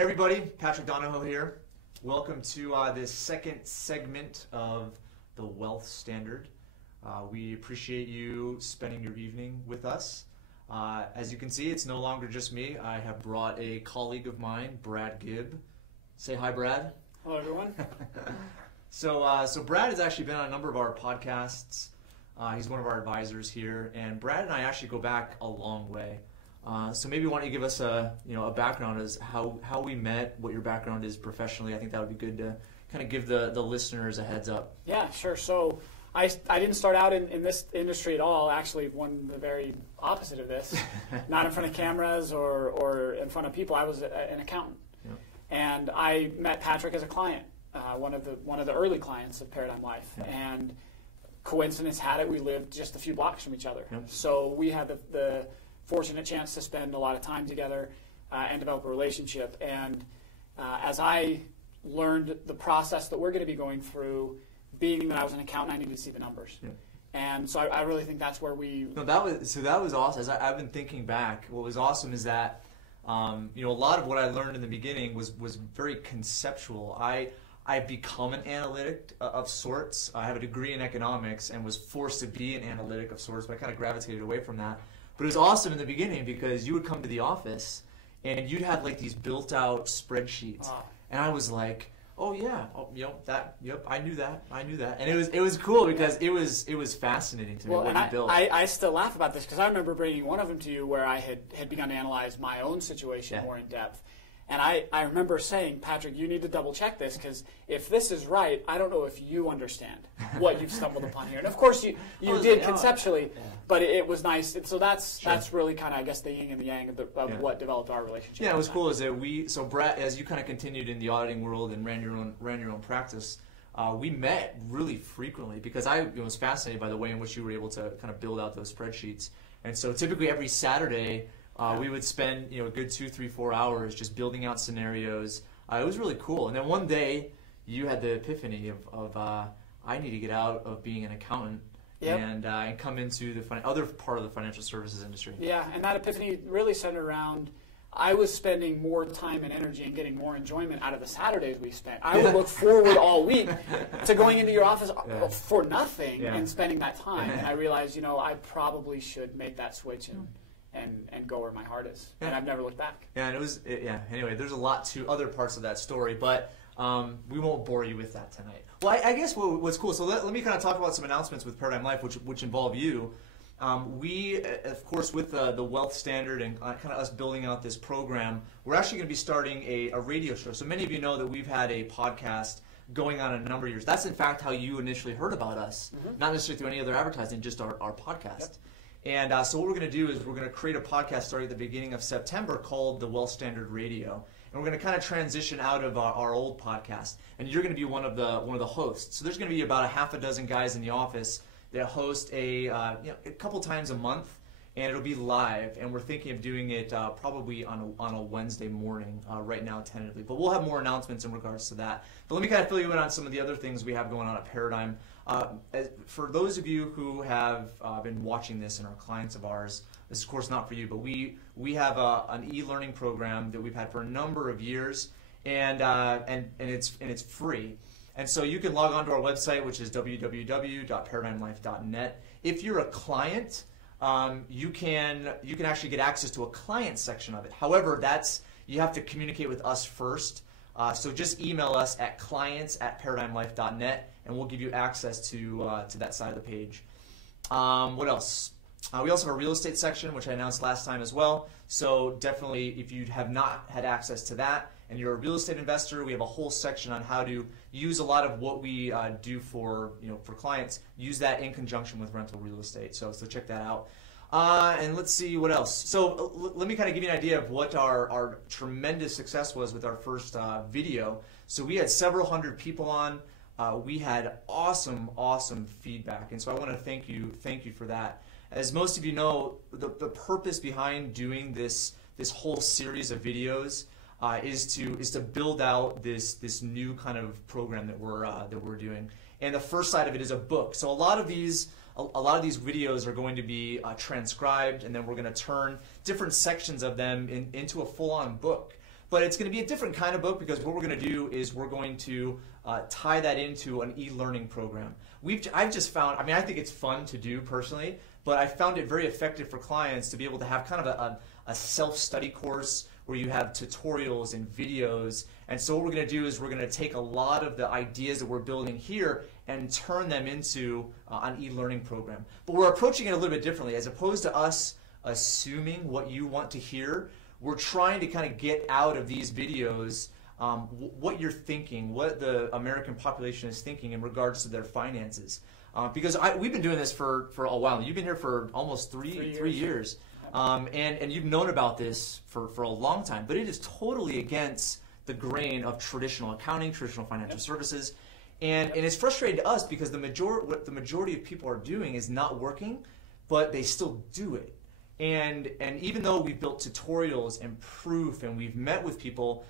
Hey everybody, Patrick Donahoe here. Welcome to this second segment of the Wealth Standard. We appreciate you spending your evening with us. As you can see, it's no longer just me. I have brought a colleague of mine, Brad Gibb. Say hi, Brad. Hello, everyone. So Brad has actually been on a number of our podcasts. He's one of our advisors here, and Brad and I actually go back a long way. So maybe why don't you give us a background as how we met, what your background is professionally. I think that would be good to kind of give the listeners a heads up. Yeah, sure. So I didn't start out in this industry at all. Actually, the very opposite of this. Not in front of cameras or in front of people. I was an accountant, yeah. And I met Patrick as a client, one of the early clients of Paradigm Life, yeah. And coincidence had it we lived just a few blocks from each other. Yep. So we had the fortunate chance to spend a lot of time together and develop a relationship. And as I learned the process that we're going to be going through, being that I was an accountant, I needed to see the numbers. Yeah. And so I really think that's where we... No, that was awesome. As I've been thinking back, what was awesome is that a lot of what I learned in the beginning was very conceptual. I've become an analytic of sorts. I have a degree in economics and was forced to be an analytic of sorts, but I kind of gravitated away from that. But it was awesome in the beginning because you would come to the office and you'd have like these built-out spreadsheets, wow. And I was like, "Oh yeah, I knew that," and it was cool because it was fascinating to me what you built. I still laugh about this because I remember bringing one of them to you where I had begun to analyze my own situation more in depth. And I remember saying, Patrick, you need to double check this because if this is right, I don't know if you understand what you've stumbled upon here. And of course you did conceptually, but it was nice. And so that's really kind of, I guess, the yin and the yang of what developed our relationship. Yeah, it was cool is that so Brad, as you kind of continued in the auditing world and ran your own practice, we met really frequently because I was fascinated by the way in which you were able to kind of build out those spreadsheets. And so typically every Saturday, we would spend a good 2, 3, 4 hours just building out scenarios. It was really cool. And then one day you had the epiphany of I need to get out of being an accountant and come into the other part of the financial services industry. Yeah, and that epiphany really centered around I was spending more time and energy and getting more enjoyment out of the Saturdays we spent. I would look forward all week to going into your office for nothing and spending that time. And I realized, I probably should make that switch and go where my heart is. And I've never looked back. Yeah, and anyway, there's a lot to other parts of that story, but we won't bore you with that tonight. Well, I guess what's cool, so let me kind of talk about some announcements with Paradigm Life, which involve you. We, of course, with the Wealth Standard and kind of us building out this program, we're actually going to be starting a radio show. So many of you know that we've had a podcast going on a number of years. That's, in fact, how you initially heard about us, not necessarily through any other advertising, just our podcast. Yep. And so what we're going to do is we're going to create a podcast starting at the beginning of September called the Wealth Standard Radio. And we're going to kind of transition out of our old podcast. And you're going to be one of the hosts. So there's going to be about a half a dozen guys in the office that host a couple times a month, and it'll be live. And we're thinking of doing it probably on a Wednesday morning right now tentatively. But we'll have more announcements in regards to that. But let me kind of fill you in on some of the other things we have going on at Paradigm. For those of you who have been watching this and are clients of ours, this is of course not for you, but we have an e-learning program that we've had for a number of years, and it's free. And so you can log on to our website, which is www.paradigmlife.net. If you're a client, you can actually get access to a client section of it. However, you have to communicate with us first. So just email us at clients@paradigmlife.net, and we'll give you access to that side of the page. What else? We also have a real estate section, which I announced last time as well. So definitely, if you have not had access to that and you're a real estate investor, we have a whole section on how to use a lot of what we do for clients. Use that in conjunction with rental real estate. So check that out. And let's see what else. So let me kind of give you an idea of what our tremendous success was with our first video. So we had several hundred people on. We had awesome feedback, and so I want to thank you for that. As most of you know, the purpose behind doing this whole series of videos is to build out this new kind of program that we're doing. And the first side of it is a book. So a lot of these videos are going to be transcribed, and then we're going to turn different sections of them into a full-on book. but it's going to be a different kind of book because what we're going to do is we're going to tie that into an e-learning program. I've just found, I mean, I think it's fun to do personally, but I found it very effective for clients to be able to have kind of a self-study course where you have tutorials and videos. And so what we're going to do is we're going to take a lot of the ideas that we're building here and turn them into an e-learning program. But we're approaching it a little bit differently. As opposed to us assuming what you want to hear, we're trying to kind of get out of these videos what you're thinking, what the American population is thinking in regards to their finances. Because we've been doing this for a while. You've been here for almost three years. And you've known about this for a long time, but it is totally against the grain of traditional accounting, traditional financial services. And it's frustrating to us because what the majority of people are doing is not working, but they still do it. And even though we've built tutorials and proof and we've met with people,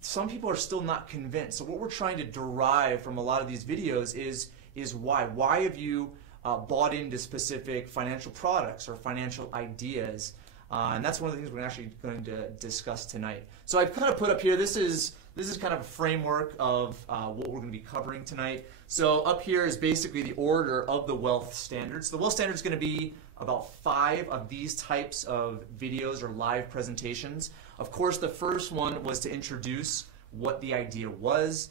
some people are still not convinced. So what we're trying to derive from a lot of these videos is why. Why have you bought into specific financial products or financial ideas? And that's one of the things we're actually going to discuss tonight. So I've kind of put up here, this is kind of a framework of what we're going to be covering tonight. So up here is basically the order of the wealth standards. The wealth standard is going to be about 5 of these types of videos or live presentations. Of course, the first one was to introduce what the idea was,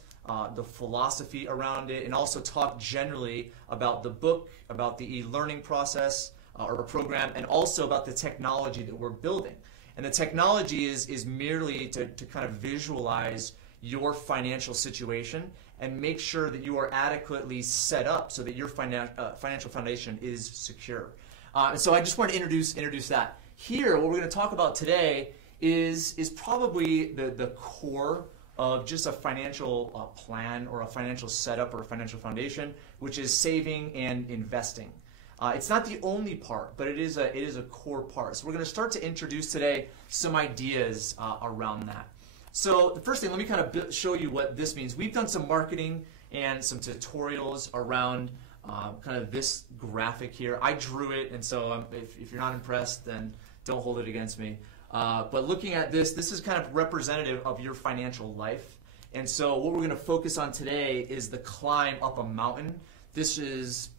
the philosophy around it, and also talk generally about the book, about the e-learning process or program, and also about the technology that we're building. And the technology is merely to kind of visualize your financial situation and make sure that you are adequately set up so that your financial foundation is secure. And so I just want to introduce that. Here, what we're going to talk about today is probably the core of just a financial plan or a financial setup or a financial foundation, which is saving and investing. It's not the only part, but it is a core part. So we're going to start to introduce today some ideas around that. So the first thing, let me kind of show you what this means. We've done some marketing and some tutorials around kind of this graphic here. I drew it, and so if you're not impressed, then don't hold it against me. But looking at this is kind of representative of your financial life. And so what we're going to focus on today is the climb up a mountain. This is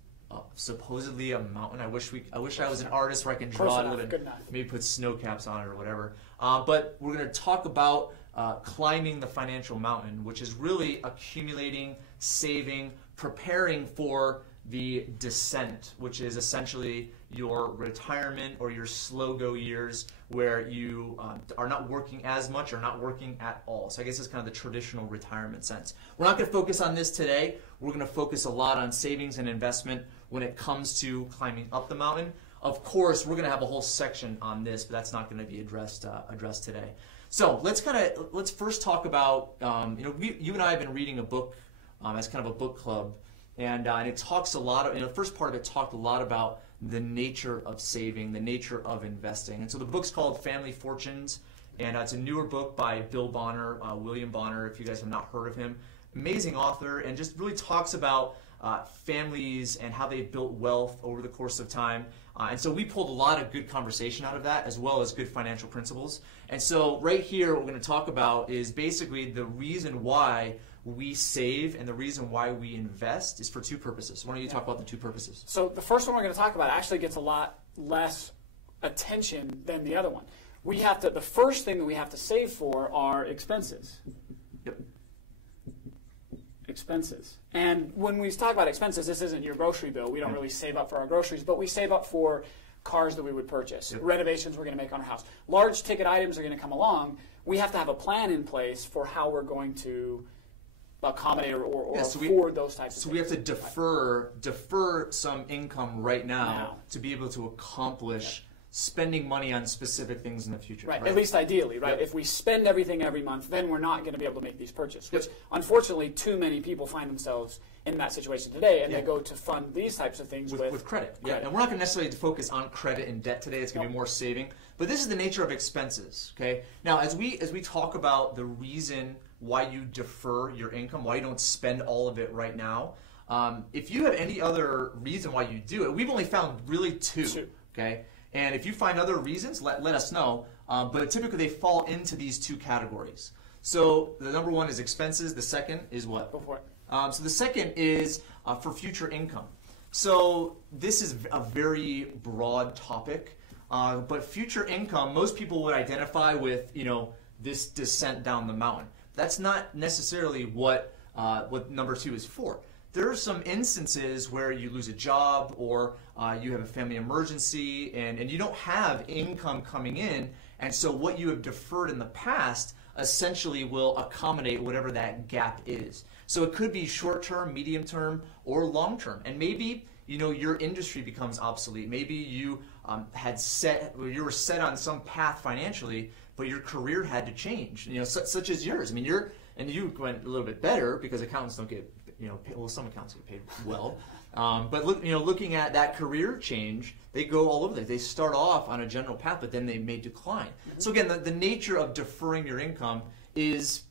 supposedly a mountain. I wish I was an artist where I can draw it and maybe put snow caps on it or whatever. But we're going to talk about climbing the financial mountain, which is really accumulating, saving, preparing for the descent, which is essentially your retirement or your slow-go years where you are not working as much or not working at all. So I guess it's kind of the traditional retirement sense. We're not going to focus on this today. We're going to focus a lot on savings and investment when it comes to climbing up the mountain. Of course, we're going to have a whole section on this, but that's not going to be addressed today. So let's first talk about, you and I have been reading a book as kind of a book club. And it talks a lot, the first part of it talked a lot about the nature of saving, the nature of investing. And so the book's called Family Fortunes, and it's a newer book by Bill Bonner, William Bonner, if you guys have not heard of him. Amazing author, and just really talks about families and how they built wealth over the course of time. And so we pulled a lot of good conversation out of that, as well as good financial principles. And so right here, what we're going to talk about is basically the reason why we save and the reason why we invest is for 2 purposes. Why don't you talk about the 2 purposes? So the first one we're going to talk about actually gets a lot less attention than the other one. The first thing that we have to save for are expenses. Yep. Expenses. And when we talk about expenses, this isn't your grocery bill. We don't really save up for our groceries, but we save up for cars that we would purchase, renovations we're going to make on our house. Large ticket items are going to come along. We have to have a plan in place for how we're going to accommodate or afford those types of things. So we have to defer some income right now to be able to accomplish spending money on specific things in the future. Right, at least ideally, right? Yep. If we spend everything every month, then we're not going to be able to make these purchases, which unfortunately too many people find themselves in that situation today, and they go to fund these types of things with credit. Yeah, and we're not going to necessarily focus on credit and debt today. It's going to be more saving. But this is the nature of expenses, okay? Now, as we talk about the reason why you defer your income, why you don't spend all of it right now, if you have any other reason why you do it, we've only found really 2, okay? And if you find other reasons, let us know. But typically they fall into these two categories. So the number one is expenses. The second is what? Go for it. So the second is for future income. So this is a very broad topic, but future income, most people would identify with, this descent down the mountain. That's not necessarily what number two is for. There are some instances where you lose a job or you have a family emergency and you don't have income coming in, and so what you have deferred in the past essentially will accommodate whatever that gap is. So it could be short-term, medium-term, or long-term. And maybe your industry becomes obsolete. Maybe you you were set on some path financially, but your career had to change. Such as yours. I mean, you went a little bit better because accountants don't get some accountants get paid well. But looking at that career change, they go all over there. They start off on a general path, but then they may decline. So again, the nature of deferring your income is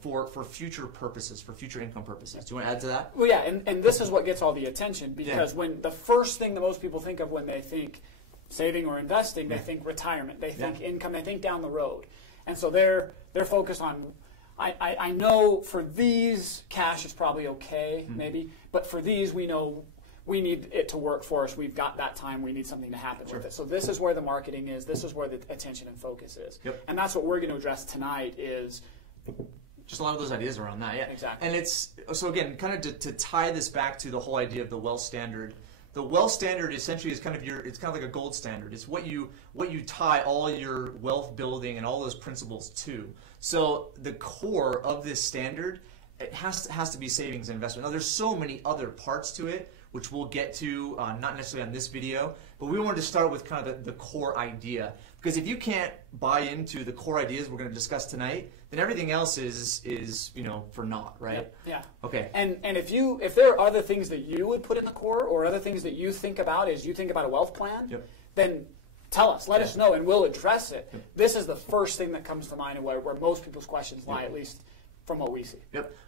for future purposes, for future income purposes. Do you want to add to that? Well, yeah, and this is what gets all the attention, because when the first thing that most people think of when they think saving or investing, they think retirement, they think income, they think down the road, and so they're focused on. I know for these cash is probably okay, maybe, but for these we know we need it to work for us. We've got that time. We need something to happen with it. So this is where the marketing is. This is where the attention and focus is. Yep. And that's what we're going to address tonight is just a lot of those ideas around that. Yeah, exactly. And it's so again, kind of to tie this back to the whole idea of the wealth standard. The wealth standard essentially is kind of like a gold standard. It's what you tie all your wealth building and all those principles to. So the core of this standard, it has to be savings and investment. Now there's so many other parts to it, which we'll get to, not necessarily on this video, but we wanted to start with kind of the core idea. Because if you can't buy into the core ideas we're going to discuss tonight, then everything else is for naught, right? Yeah. Okay. And if there are other things that you would put in the core, or other things that you think about as you think about a wealth plan, then tell us, let us know, and we'll address it. This is the first thing that comes to mind, and where most people's questions lie, at least from what we see.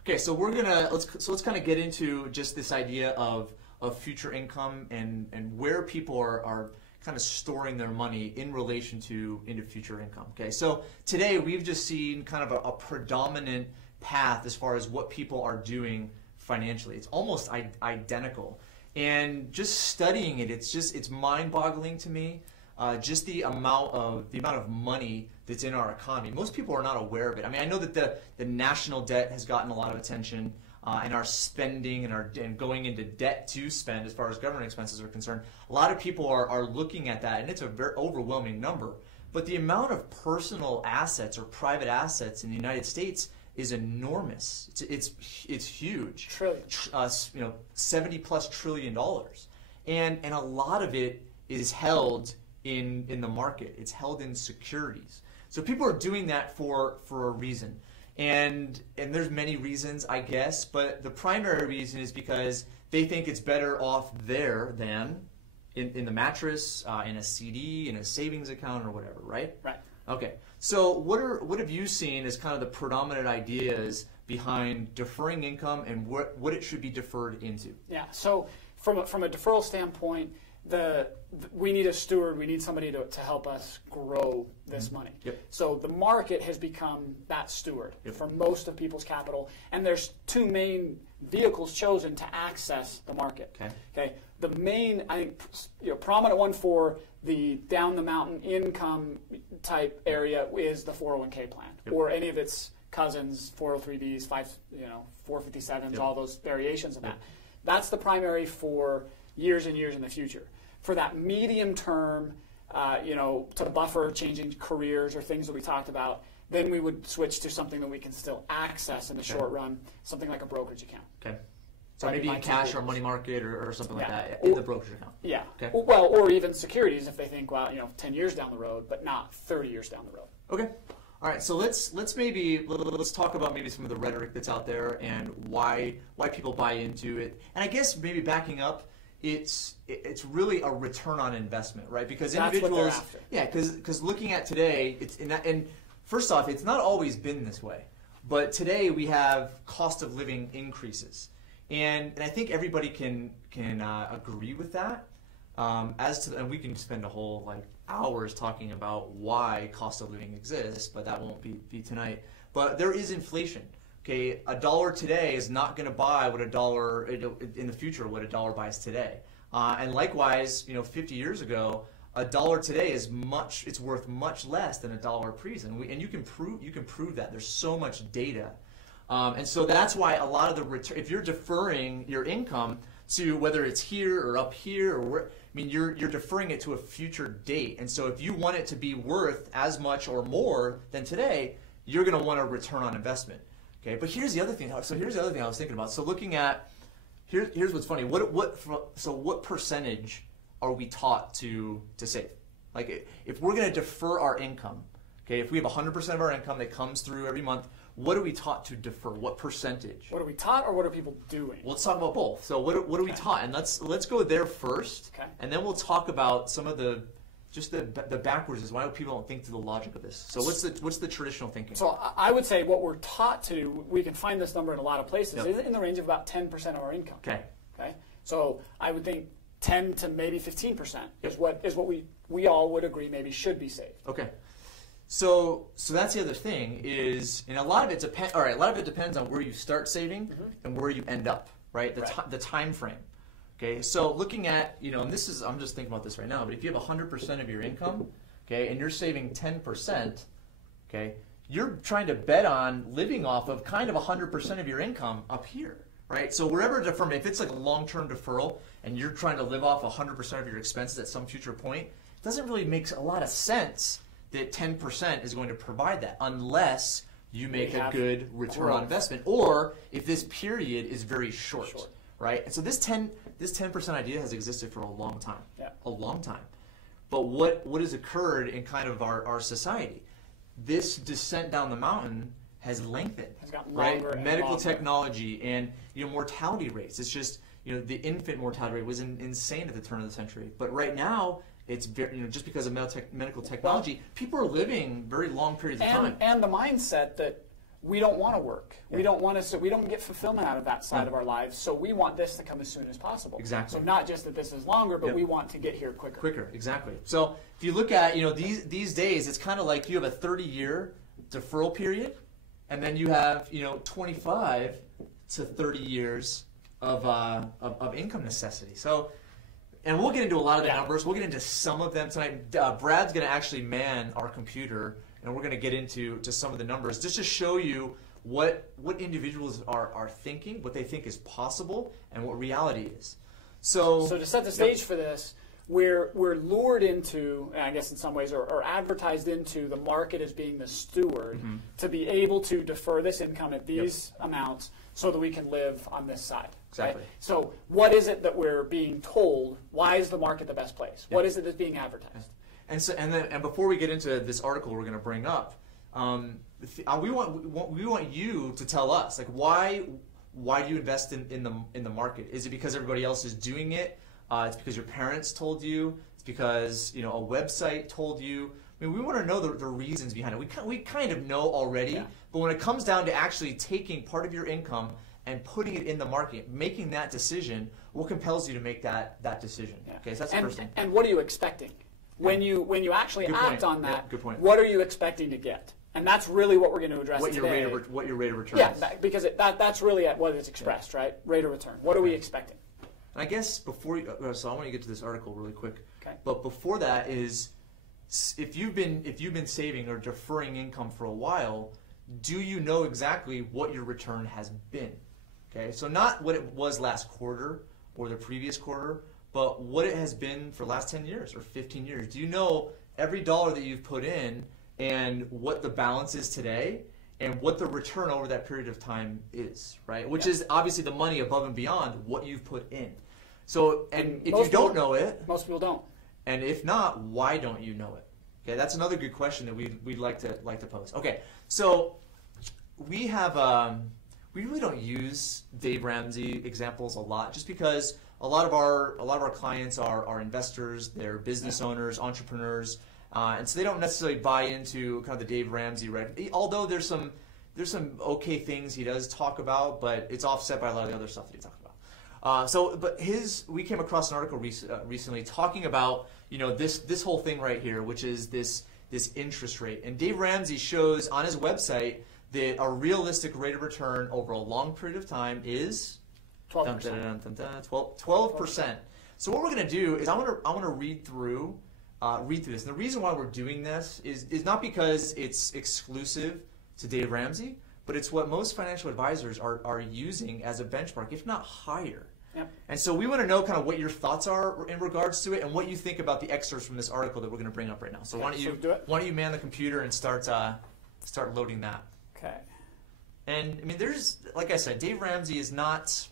Okay, so let's kind of get into just this idea of future income and where people are kind of storing their money in relation into future income. Okay, so today we've just seen kind of a predominant path as far as what people are doing financially. It's almost identical, and just studying it, it's mind-boggling to me. Just the amount of money that's in our economy. Most people are not aware of it. I mean, I know that the national debt has gotten a lot of attention. And our spending and going into debt to spend as far as government expenses are concerned, a lot of people are looking at that, and it's a very overwhelming number. But the amount of personal assets or private assets in the United States is enormous. It's huge. Trillion. $70+ trillion, and a lot of it is held in the market. It's held in securities. So people are doing that for a reason. And there's many reasons, I guess, but the primary reason is because they think it's better off there than in the mattress, in a CD, in a savings account, or whatever, right? Right. Okay. So what have you seen as kind of the predominant ideas behind deferring income and what it should be deferred into? Yeah. So from a deferral standpoint, we need a steward. We need somebody to help us grow this money. So the market has become that steward for most of people's capital, and there's two main vehicles chosen to access the market. Okay. The main, I think, prominent one for the down the mountain income type area is the 401k plan, or any of its cousins, 403bs, 457s, all those variations of that. That's the primary for years and years in the future. For that medium term, to buffer changing careers or things that we talked about, then we would switch to something that we can still access in the short run, something like a brokerage account. Okay. So maybe in cash or money market or something like that in the brokerage account. Yeah. Okay. Well, or even securities if they think, 10 years down the road, but not 30 years down the road. Okay. All right. So let's talk about maybe some of the rhetoric that's out there and why people buy into it. And I guess maybe backing up, it's really a return on investment, right? Because individuals, because looking at today, and first off, it's not always been this way, but today we have cost of living increases, and I think everybody can agree with that. and we can spend a whole like hours talking about why cost of living exists, but that won't be tonight. But there is inflation. Okay, a dollar today is not going to buy what a dollar in the future what a dollar buys today. And likewise, 50 years ago, a dollar today is it's worth much less than a dollar previous, and you can prove that. There's so much data, and so that's why a lot of the return, if you're deferring your income to whether it's here or up here or where, you're deferring it to a future date, and so if you want it to be worth as much or more than today, you're going to want a return on investment. Okay, but here's the other thing. So here's the other thing I was thinking about. So looking at here's what's funny. What percentage are we taught to save? Like if we're going to defer our income, okay, if we have 100% of our income that comes through every month, what are we taught to defer? What percentage? What are we taught, or what are people doing? Well, let's talk about both. So what are we taught? And let's go there first, okay, and then we'll talk about some of the backwards is why people don't think through the logic of this. So what's the traditional thinking? So I would say what we're taught to do, we can find this number in a lot of places, Yep. is in the range of about 10% of our income. Okay. Okay. So I would think 10 to maybe 15% Yep. is what we all would agree maybe should be saved. Okay. So that's the other thing is, and a lot of it depends. All right, a lot of it depends on where you start saving and where you end up. Right. The time frame. Okay, so looking at, and I'm just thinking about this right now, but if you have 100% of your income, okay, and you're saving 10%, okay, you're trying to bet on living off of kind of 100% of your income up here, right? So wherever deferment, if it's like a long-term deferral and you're trying to live off 100% of your expenses at some future point, it doesn't really make a lot of sense that 10% is going to provide that unless you make a good return on investment, or if this period is very short. Right, and so this 10% idea has existed for a long time, a long time. But what has occurred in kind of our society? This descent down the mountain has lengthened, has gotten right? longer and Medical longer. technology and mortality rates. It's just the infant mortality rate was insane at the turn of the century. But right now, it's very just because of medical technology, people are living very long periods of time. And the mindset that we don't want to work. Yeah. We don't get fulfillment out of that side of our lives, so we want this to come as soon as possible. Exactly. So not just that this is longer, but we want to get here quicker. Quicker, exactly. So if you look at, these days, it's kind of like you have a 30-year deferral period, and then you have, 25 to 30 years of income necessity. So, and we'll get into a lot of the numbers. We'll get into some of them tonight. Brad's going to actually man our computer, and we're going to get into some of the numbers just to show you what individuals are thinking, what they think is possible, and what reality is. So to set the stage for this, we're lured into, I guess in some ways, or advertised into the market as being the steward to be able to defer this income at these amounts so that we can live on this side. Exactly. Right? So what is it that we're being told? Why is the market the best place? What is it that's being advertised? And before we get into this article we're going to bring up, we want you to tell us, like, why do you invest in the market? Is it because everybody else is doing it? It's because your parents told you. It's because a website told you. I mean, we want to know the reasons behind it. We kind of know already, but when it comes down to actually taking part of your income and putting it in the market, making that decision, what compels you to make that decision? Yeah. Okay, so that's the first thing. And what are you expecting? When you actually act on that, good point. What are you expecting to get? And that's really what we're going to address today. What your rate of return is. Yeah, because that's really at what it's expressed, right? Rate of return. What are we expecting? And I guess so I want to get to this article really quick. Okay. But before that is, if you've been saving or deferring income for a while, do you know exactly what your return has been? Okay, so not what it was last quarter or the previous quarter, but what it has been for the last 10 years or 15 years. Do you know every dollar that you've put in and what the balance is today and what the return over that period of time is, right? Which is obviously the money above and beyond what you've put in. So, and if you don't know it, most people don't. And if not, why don't you know it? Okay, that's another good question that we'd like to pose. Okay, so we have we really don't use Dave Ramsey examples a lot, just because a lot of our clients are investors, they're business owners, entrepreneurs, and so they don't necessarily buy into kind of the Dave Ramsey. Although there's some okay things he does talk about, but it's offset by a lot of the other stuff that he talks about. But we came across an article recently talking about this whole thing right here, which is this interest rate. And Dave Ramsey shows on his website that a realistic rate of return over a long period of time is 12%. So what we're going to do is I want to read through this. And the reason why we're doing this is not because it's exclusive to Dave Ramsey, but it's what most financial advisors are using as a benchmark, if not higher. Yep. And so we want to know kind of what your thoughts are in regards to it and what you think about the excerpts from this article that we're going to bring up right now. So why don't you man the computer and start loading that. Okay. And I mean, like I said, Dave Ramsey is not.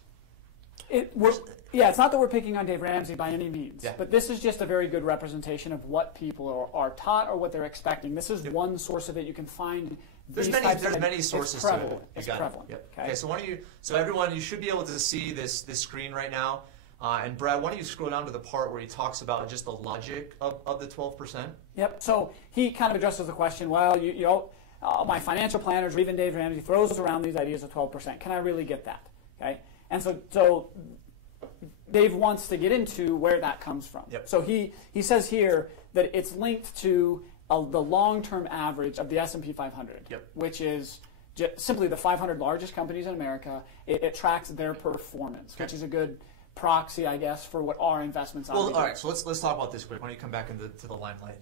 It's not that we're picking on Dave Ramsey by any means, but this is just a very good representation of what people are taught or what they're expecting. This is one source of it. You can find. There's many sources to it. It's prevalent. Yep. Okay. So everyone, you should be able to see this screen right now. And Brad, why don't you scroll down to the part where he talks about just the logic of the 12%? Yep. So he kind of addresses the question. Well, my financial planners, or even Dave Ramsey, throws around these ideas of 12%. Can I really get that? Okay. And so Dave wants to get into where that comes from. Yep. So he says here that it's linked to the long-term average of the S&P 500, which is simply the 500 largest companies in America. It tracks their performance, which is a good proxy, I guess, for what our investments are. Well, all right. So let's talk about this quick. Why don't you come back to the limelight?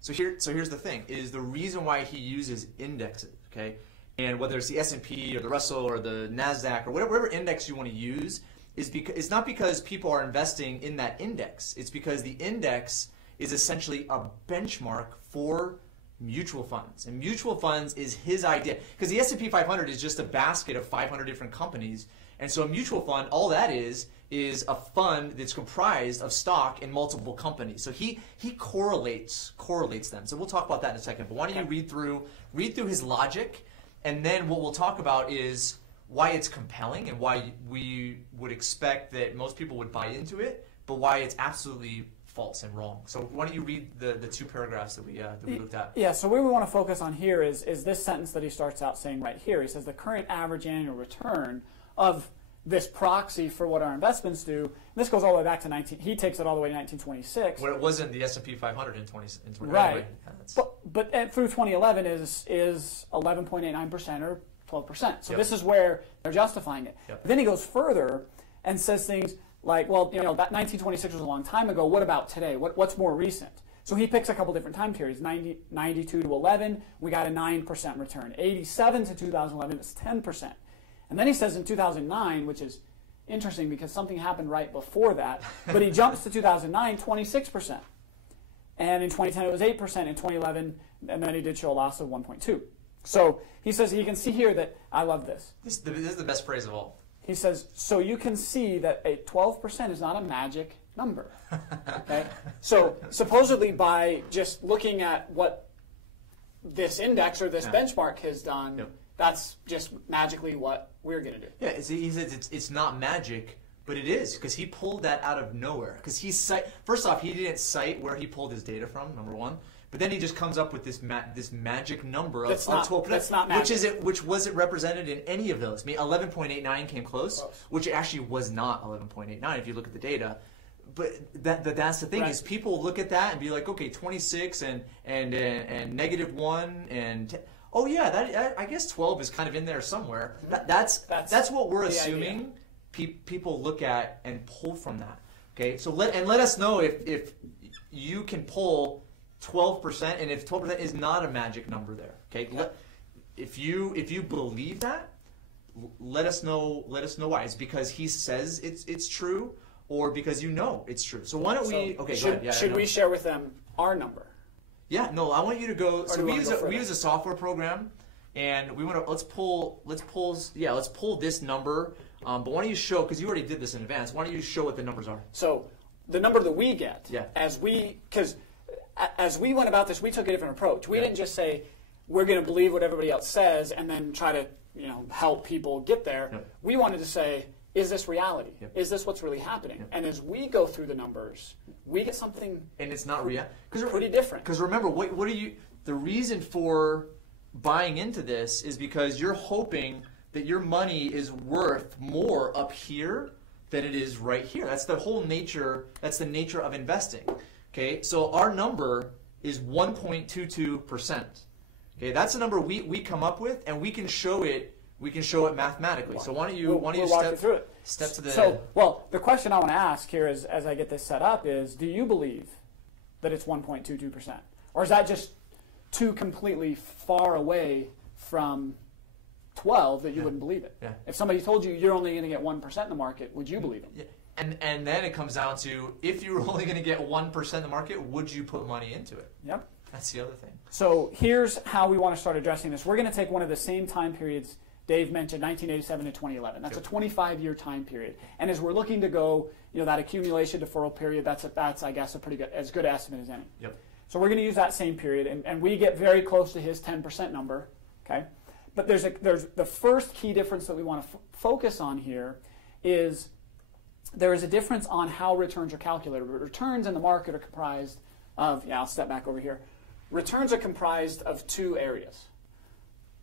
So here's the thing: is the reason why he uses indexes, okay? And whether it's the S&P or the Russell or the NASDAQ or whatever index you want to use, it's not because people are investing in that index. It's because the index is essentially a benchmark for mutual funds. And mutual funds is his idea. Because the S&P 500 is just a basket of 500 different companies. And so a mutual fund, all that is a fund that's comprised of stock in multiple companies. So he correlates them. So we'll talk about that in a second. But why don't you read through his logic, and then what we'll talk about is why it's compelling and why we would expect that most people would buy into it, but why it's absolutely false and wrong. So why don't you read the two paragraphs that we looked at? Yeah, so what we want to focus on here is this sentence that he starts out saying right here. He says the current average annual return of this proxy for what our investments do. This goes all the way back to he takes it all the way to 1926. When it wasn't the S&P 500 in 2020. Right. Anyway. But through 2011 is 11.89% or 12%. So Yep. this is where they're justifying it. Yep. Then he goes further and says things like, well, that 1926 was a long time ago. What about today? What's more recent? So he picks a couple different time periods. 92 to 11, we got a 9% return. 87 to 2011, it's 10%. And then he says in 2009, which is interesting because something happened right before that, but he jumps to 2009, 26%. And in 2010, it was 8%. In 2011, and then he did show a loss of 1.2. So he says, you can see here that, I love this. This is the best phrase of all. He says, so you can see that a 12% is not a magic number. Okay? So supposedly by just looking at what this index or this benchmark has done, that's just magically what we're going to do. Yeah, he says it's not magic, but it is, because he pulled that out of nowhere. Because first off, he didn't cite where he pulled his data from, number one. But then he just comes up with this magic number of 12%. That's not magic. Which wasn't represented in any of those. I mean, 11.89 came close, which it actually was not 11.89 if you look at the data. But that's the thing is people look at that and be like, okay, 26 and -1 and oh yeah, that I guess 12 is kind of in there somewhere. That's what we're assuming. People look at and pull from that. Okay, so let us know if you can pull 12%, and if 12% is not a magic number there. Okay, if you believe that, let us know why. It's because he says it's true, or because it's true. So why don't we? Okay, should we share with them our number? Yeah, no, I want you to go. So we use a software program, and we want to let's pull this number. But why don't you show, because you already did this in advance, why don't you show what the numbers are? So the number that we get, as we went about this, we took a different approach. We didn't just say we're going to believe what everybody else says and then try to help people get there. Yep. We wanted to say, is this reality? Yep. Is this what's really happening? Yep. And as we go through the numbers, we get something and it's not real, pretty different. Because remember, what are you? The reason for buying into this is because you're hoping that your money is worth more up here than it is right here. That's the whole nature. That's the nature of investing. Okay, so our number is 1.22%. Okay, that's the number we come up with, and we can show it. We can show it mathematically. So why don't you step to the. So, well, the question I want to ask here is, as I get this set up, is: do you believe that it's 1.22%, or is that just too completely far away from 12 that you wouldn't believe it? Yeah. If somebody told you you're only going to get 1% in the market, would you believe it? Yeah. And then it comes down to, if you're only going to get 1% in the market, would you put money into it? Yep. That's the other thing. So here's how we want to start addressing this. We're going to take one of the same time periods Dave mentioned, 1987 to 2011. That's a 25-year time period. And as we're looking to go, that accumulation deferral period, that's I guess a pretty good, as good estimate as any. Yep. So we're going to use that same period, and we get very close to his 10% number. Okay. But there's the first key difference that we want to focus on here is there is a difference on how returns are calculated. Returns in the market are comprised of, I'll step back over here. Returns are comprised of two areas.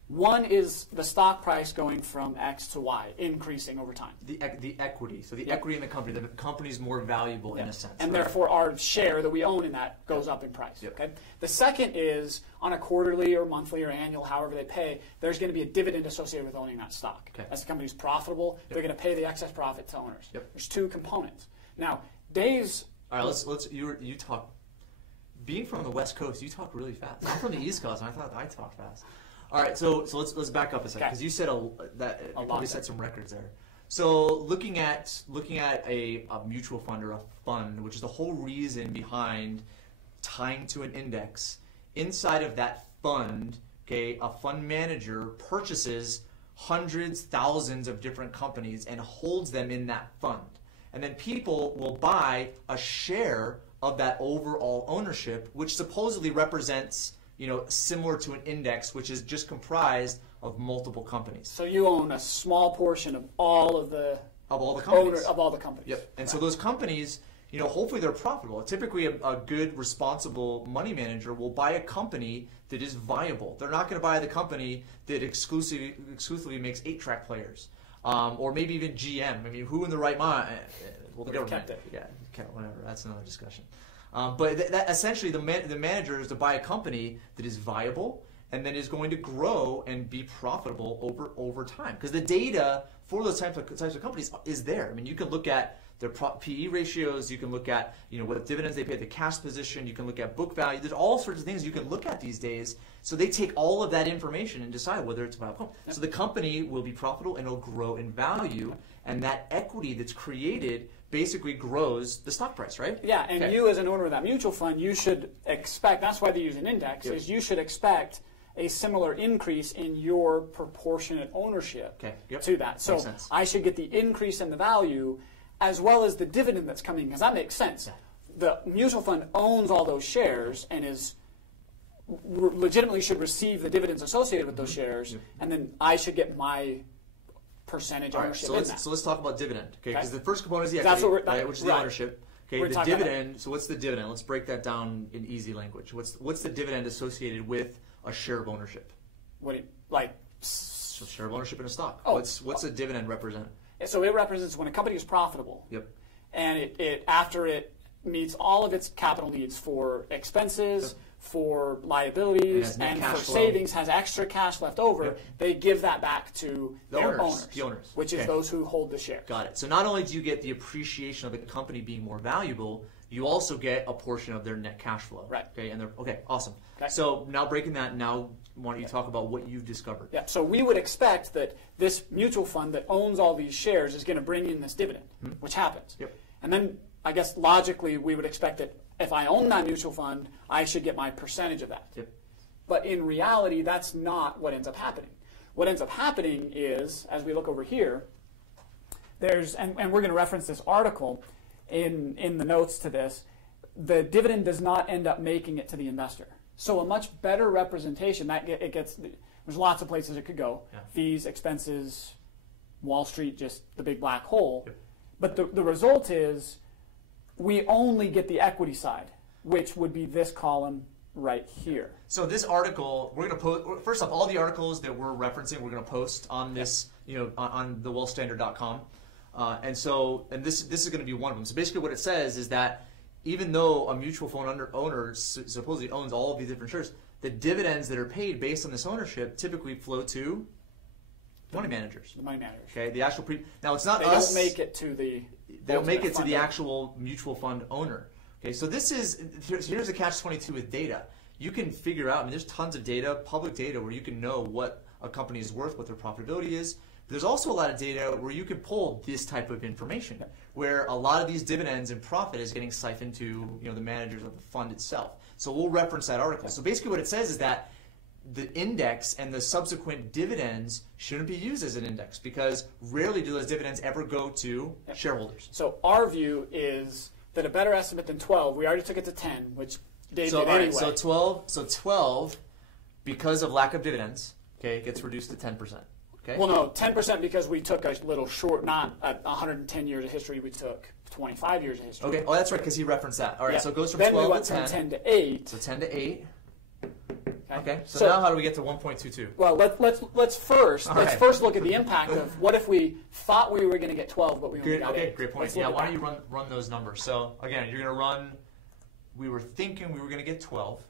One is the stock price going from X to Y, increasing over time. The equity. So the equity in the company. The company's more valuable in a sense. And therefore our share that we own in that goes up in price. Yep. Okay. The second is on a quarterly or monthly or annual, however they pay, there's going to be a dividend associated with owning that stock. Okay. As the company's profitable, they're going to pay the excess profit to owners. Yep. There's two components. Now, Dave's... All right, let's you talk. Being from the West Coast, you talk really fast. I'm from the East Coast, and I thought I talked fast. All right, so let's back up a second, because you said that you probably set some records there. So looking at a mutual fund or a fund, which is the whole reason behind tying to an index, inside of that fund, okay, a fund manager purchases hundreds, thousands of different companies and holds them in that fund. And then people will buy a share of that overall ownership, which supposedly represents, similar to an index, which is just comprised of multiple companies. So you own a small portion of all the companies. Of all the companies. Yep. And so those companies, hopefully they're profitable. Typically, a good, responsible money manager will buy a company that is viable. They're not going to buy the company that exclusively makes 8-track players, or maybe even GM. I mean, who in the right mind? Well, the government. Whatever. That's another discussion. But essentially, the manager is to buy a company that is viable and then is going to grow and be profitable over time. Because the data for those types of companies is there. I mean, you can look at their PE ratios. You can look at what dividends they pay, the cash position. You can look at book value. There's all sorts of things you can look at these days. So they take all of that information and decide whether it's viable. So the company will be profitable and it'll grow in value, and that equity that's created basically grows the stock price, right? Yeah, and you as an owner of that mutual fund, you should expect, that's why they use an index, is you should expect a similar increase in your proportionate ownership to that. So I should get the increase in the value as well as the dividend that's coming, because that makes sense. The mutual fund owns all those shares and legitimately should receive the dividends associated with those shares, and then I should get my percentage ownership in that. So let's talk about dividend, because the first component is the equity, which is the ownership. Okay, the dividend. So what's the dividend? Let's break that down in easy language. What's the dividend associated with a share of ownership? So share of ownership in a stock. What's a dividend represent? So it represents when a company is profitable. Yep. And it after it meets all of its capital needs for expenses, for liabilities, and for savings, has extra cash left over, they give that back to their owners, which is those who hold the share. Got it. So not only do you get the appreciation of the company being more valuable, you also get a portion of their net cash flow. Right. Okay, awesome. Okay. So now breaking that, why don't you talk about what you've discovered? Yeah, so we would expect that this mutual fund that owns all these shares is going to bring in this dividend, which happens. Yep. And then I guess logically we would expect that if I own that mutual fund, I should get my percentage of that. Yep. But in reality, that's not what ends up happening. What ends up happening is, as we look over here, and we're going to reference this article in the notes to this, the dividend does not end up making it to the investor. So a much better representation, there's lots of places it could go. Yeah. Fees, expenses, Wall Street, just the big black hole. Yep. But the result is we only get the equity side, which would be this column right here. So this article, we're going to post, first off, all the articles that we're referencing, we're going to post on this, on the wealthstandard.com. And this is going to be one of them. So basically what it says is that even though a mutual fund owner supposedly owns all of these different shares, the dividends that are paid based on this ownership typically flow to money managers. The money managers. Okay, the actual now it's not they us. They don't make it to the. They don't make it to the actual mutual fund owner. Okay, so here's a catch-22 with data. You can figure out. I mean, there's tons of data, public data, where you can know what a company is worth, what their profitability is. But there's also a lot of data where you can pull this type of information, where a lot of these dividends and profit is getting siphoned to the managers of the fund itself. So we'll reference that article. So basically, what it says is that the index and the subsequent dividends shouldn't be used as an index because rarely do those dividends ever go to shareholders. So our view is that a better estimate than 12, we already took it to 10, which Dave did anyway. So 12, because of lack of dividends, gets reduced to 10%. Okay. Well, no, 10% because we took a little short, not 110 years of history, we took 25 years of history. Okay, oh, that's right, because he referenced that. All right, so it goes from then 12 we went to 10. From 10 to 8. So 10 to 8. Okay, so now how do we get to 1.22? Well, let's first look at the impact of what if we thought we were going to get 12, but we only got 8. Great point. Yeah, why don't you run those numbers? So again, you're going to run. We were thinking we were going to get 12.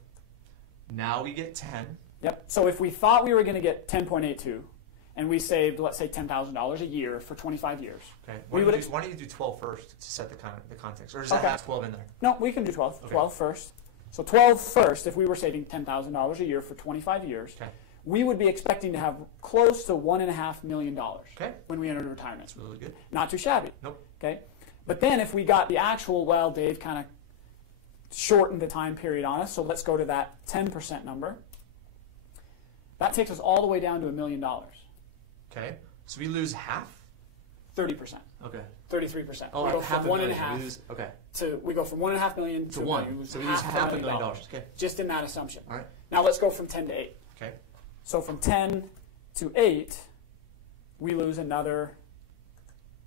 Now we get 10. Yep. So if we thought we were going to get 10.82, and we saved, let's say, $10,000 a year for 25 years. Okay. Why don't you do 12 first to set the context, or does that have 12 in there? No, we can do 12. Okay. 12 first. So 12 first, if we were saving $10,000 a year for 25 years, we would be expecting to have close to $1.5 million when we entered retirement. That's really good. Not too shabby. Nope. Okay. But then if we got the actual, well, Dave kind of shortened the time period on us, so let's go to that 10% number. That takes us all the way down to $1 million. Okay. So we lose half? 30%. Okay. 33%. Oh, we go half from a million. 1.5. Okay. We go from $1.5 million to 1. So we lose half $1 million. Okay. Just in that assumption. All right. Now let's go from 10 to 8. Okay. So from 10 to 8, we lose another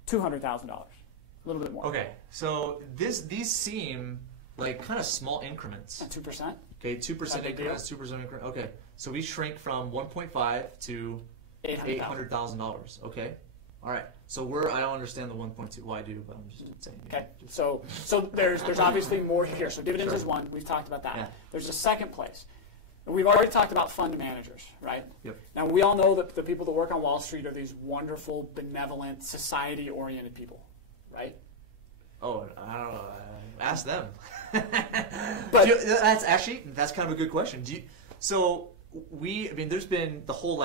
$200,000. A little bit more. Okay. So these seem like kind of small increments. 2%. Okay, 2% increments, 2% increment. Okay. So we shrink from 1.5 to $800,000. Okay. All right. So I don't understand the 1.2. Well, I do, but I'm just saying. Okay. So there's obviously more here. So dividends is one. We've talked about that. Yeah. There's a second place. We've already talked about fund managers, right? Yep. Now we all know that the people that work on Wall Street are these wonderful, benevolent, society-oriented people, right? Oh, I don't know. Ask them. But that's kind of a good question. There's been the whole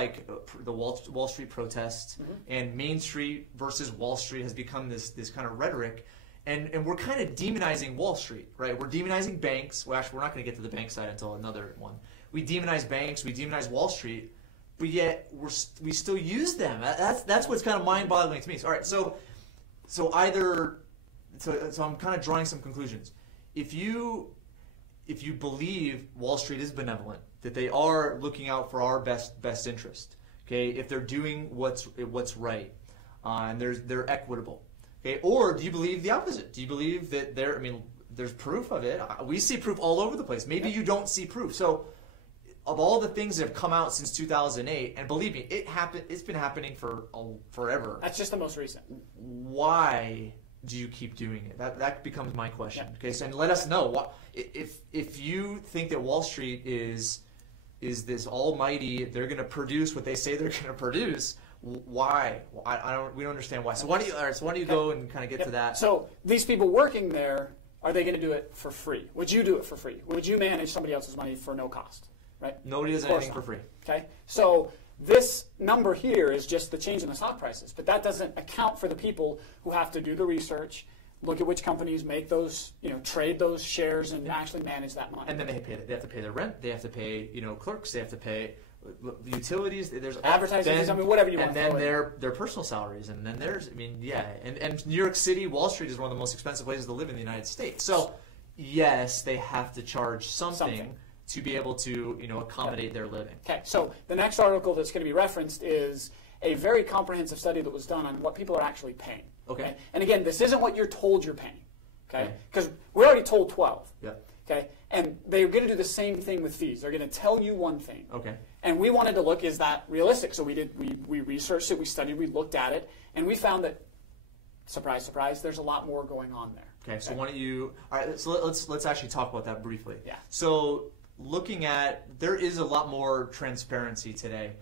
the Wall Street protests, and Main Street versus Wall Street has become this kind of rhetoric, and we're kind of demonizing Wall Street, right? We're demonizing banks. Well, actually, we're not going to get to the bank side until another one. We demonize banks, we demonize Wall Street, but yet we still use them. That's what's kind of mind-boggling to me. So, all right, so I'm kind of drawing some conclusions. If you believe Wall Street is benevolent, that they are looking out for our best interest, okay, if they're doing what's right, and they're equitable, okay, or do you believe the opposite? Do you believe that there's proof of it? We see proof all over the place. Maybe you don't see proof. So, of all the things that have come out since 2008, and believe me, it's been happening for forever. That's just the most recent. Why do you keep doing it? That becomes my question. Yeah. Okay, so and let us know if you think that Wall Street is this almighty, they're going to produce what they say they're going to produce. Why? We don't understand why. So why don't you go and kind of get to that? So these people working there, are they going to do it for free? Would you do it for free? Would you manage somebody else's money for no cost? Right? Nobody does anything for free. Okay, so this number here is just the change in the stock prices, but that doesn't account for the people who have to do the research, look at which companies make those, trade those shares and actually manage that money. And then they have to pay their rent, they have to pay, clerks, they have to pay utilities, there's advertising, whatever you want. And then their personal salaries, and then there's, and New York City, Wall Street is one of the most expensive places to live in the United States. So yes, they have to charge something. To be able to, accommodate their living. Okay, so the next article that's going to be referenced is a very comprehensive study that was done on what people are actually paying. Okay. And again, this isn't what you're told you're paying. Okay, because we're already told 12. Yeah. Okay, and they're going to do the same thing with fees. They're going to tell you one thing. Okay. And we wanted to look, is that realistic? So we researched it, we studied, we looked at it, and we found that, surprise, surprise, there's a lot more going on there. Okay, so why don't you, all right, so let's actually talk about that briefly. Yeah. So looking at, there is a lot more transparency today.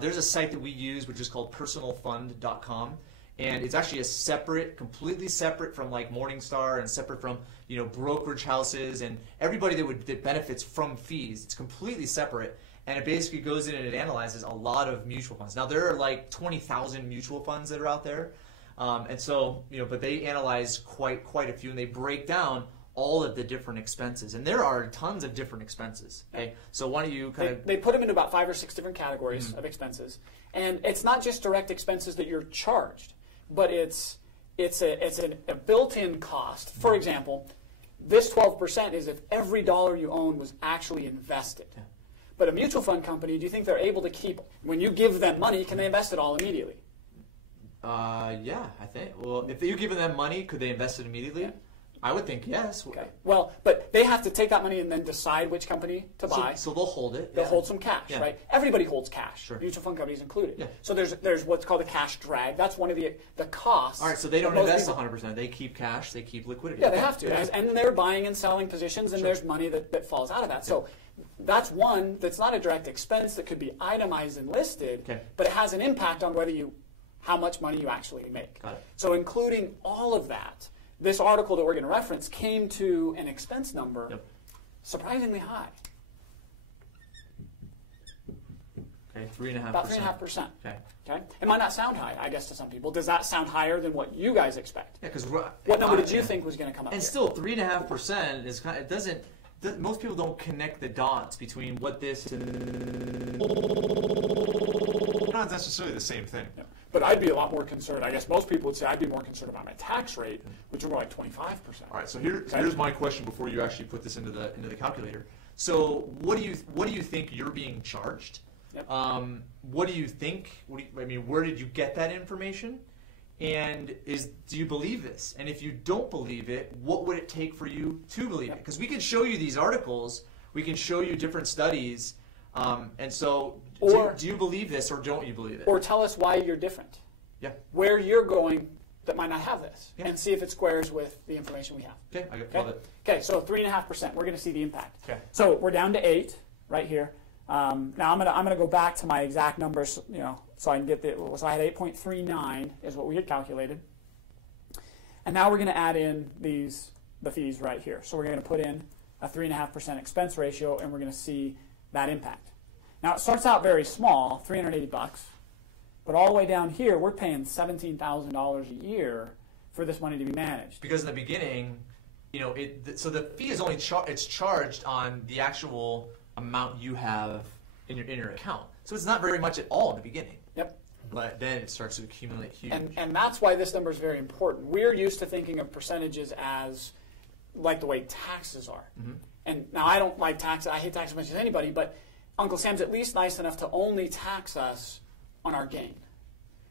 There's a site that we use which is called personalfund.com, and it's actually a separate, completely separate from like Morningstar and separate from, you know, brokerage houses and everybody that benefits from fees. It's completely separate, and it basically goes in and it analyzes a lot of mutual funds. Now there are like 20,000 mutual funds that are out there. And so, you know, but they analyze quite a few, and they break down all of the different expenses, and there are tons of different expenses. Okay, so why don't you they put them into about 5 or 6 different categories of expenses, and it's not just direct expenses that you're charged, but it's a built-in cost. For example, this 12% is if every dollar you own was actually invested. Yeah. But a mutual fund company, do you think they're able to keep, when you give them money, can they invest it all immediately? Yeah, I think. Well, if you're giving them money, could they invest it immediately? Yeah. I would think yes. Okay. Well, but they have to take that money and then decide which company to buy. So they'll hold it. They'll hold some cash, right? Everybody holds cash. Sure. Mutual fund companies included. Yeah. So there's what's called a cash drag. That's one of the costs. All right, so they don't invest 100%. They keep cash. They keep liquidity. Yeah, they have to. Yeah. And they're buying and selling positions, and there's money that falls out of that. So that's one that's not a direct expense that could be itemized and listed, but it has an impact on how much money you actually make. Got it. So including all of that, this article that we're going to reference came to an expense number surprisingly high. Okay, 3.5%. About 3.5%. Okay. It might not sound high, I guess, to some people. Does that sound higher than what you guys expect? Yeah, because what number did you think was going to come up? And still, 3.5% is kind of, it doesn't. Most people don't connect the dots between what this and not necessarily the same thing. Yeah. But I'd be a lot more concerned. I guess most people would say I'd be more concerned about my tax rate, which would be like 25%. All right. So here's my question before you actually put this into the calculator. So what do you think you're being charged? Yep. What do you think? Where did you get that information? And do you believe this? And if you don't believe it, what would it take for you to believe it? Because we can show you these articles, we can show you different studies, and so do you believe this or don't you believe it? Or tell us why you're different. Yeah. Where you're going that might not have this, and see if it squares with the information we have. Okay, I love it. Okay, so 3.5%. We're going to see the impact. Okay. So we're down to 8 right here. Now I'm gonna go back to my exact numbers, so I can get so I had 8.39 is what we had calculated, and now we're going to add in the fees right here. So we're going to put in a 3.5% expense ratio, and we're going to see that impact. Now it starts out very small, $380, but all the way down here we're paying $17,000 a year for this money to be managed. Because in the beginning, so the fee is only it's charged on the actual amount you have in your account. So it's not very much at all in the beginning. Yep. But then it starts to accumulate huge. And that's why this number is very important. We're used to thinking of percentages as like the way taxes are. Mm-hmm. And now I don't like taxes. I hate taxes as much as anybody, but Uncle Sam's at least nice enough to only tax us on our gain.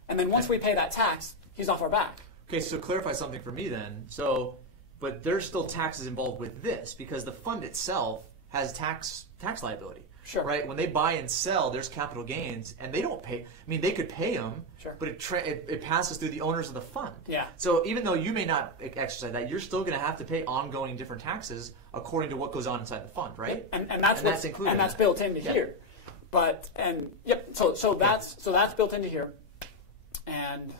And then once we pay that tax, he's off our back. Okay, so clarify something for me then. But there's still taxes involved with this because the fund itself has tax liability. Sure. Right? When they buy and sell, there's capital gains, and they don't pay. They could pay them, sure, but it passes through the owners of the fund. Yeah. So even though you may not exercise that, you're still going to have to pay ongoing different taxes according to what goes on inside the fund, right? And that's included. And that's built into here. So that's built into here. And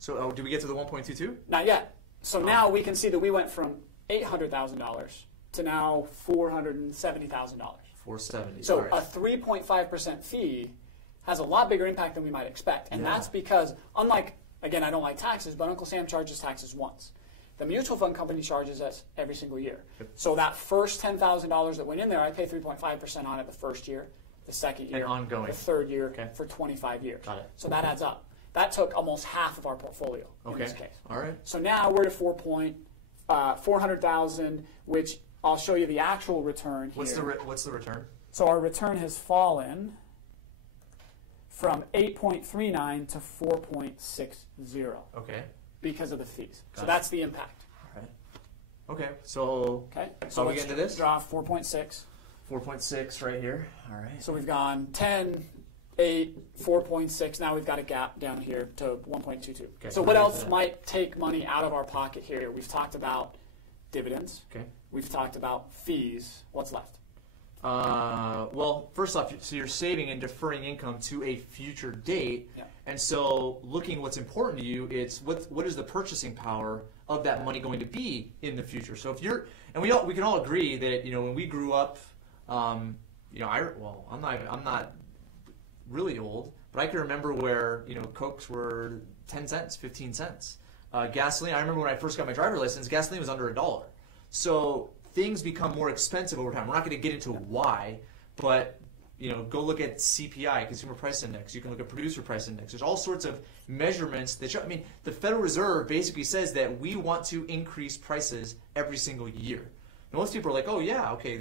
so do we get to the 1.22? Not yet. So now we can see that we went from $800,000 to now $470,000. 470. So a 3.5% fee has a lot bigger impact than we might expect. And that's because, unlike, again, I don't like taxes, but Uncle Sam charges taxes once. The mutual fund company charges us every single year. Yep. So that first $10,000 that went in there, I pay 3.5% on it the first year, the second year, and ongoing, the third year, for 25 years. Got it. So that adds up. That took almost half of our portfolio in this case. All right. So now we're to 400,000, which I'll show you the actual return here. What's the return? So our return has fallen from 8.39 to 4.60. Okay. Because of the fees. So that's the impact. All right. Okay, so so we let's get into this? draw 4.6. 4.6 right here. All right. So we've gone 10, 8, 4.6. Now we've got a gap down here to 1.22. Okay, so what else might take money out of our pocket here? We've talked about dividends. Okay. We've talked about fees. What's left? Well, first off, so you're saving and deferring income to a future date, Yeah. and so looking what's important to you, it's what is the purchasing power of that money going to be in the future. So if you're, and we can all agree that when we grew up, I'm not really old, but I can remember where Cokes were 10 cents, 15 cents. Gasoline, I remember when I first got my driver's license, gasoline was under $1. So things become more expensive over time. We're not going to get into why, but go look at CPI, Consumer Price Index. You can look at Producer Price Index. There's all sorts of measurements that show. I mean, the Federal Reserve basically says that we want to increase prices every single year. And most people are like, oh yeah, okay,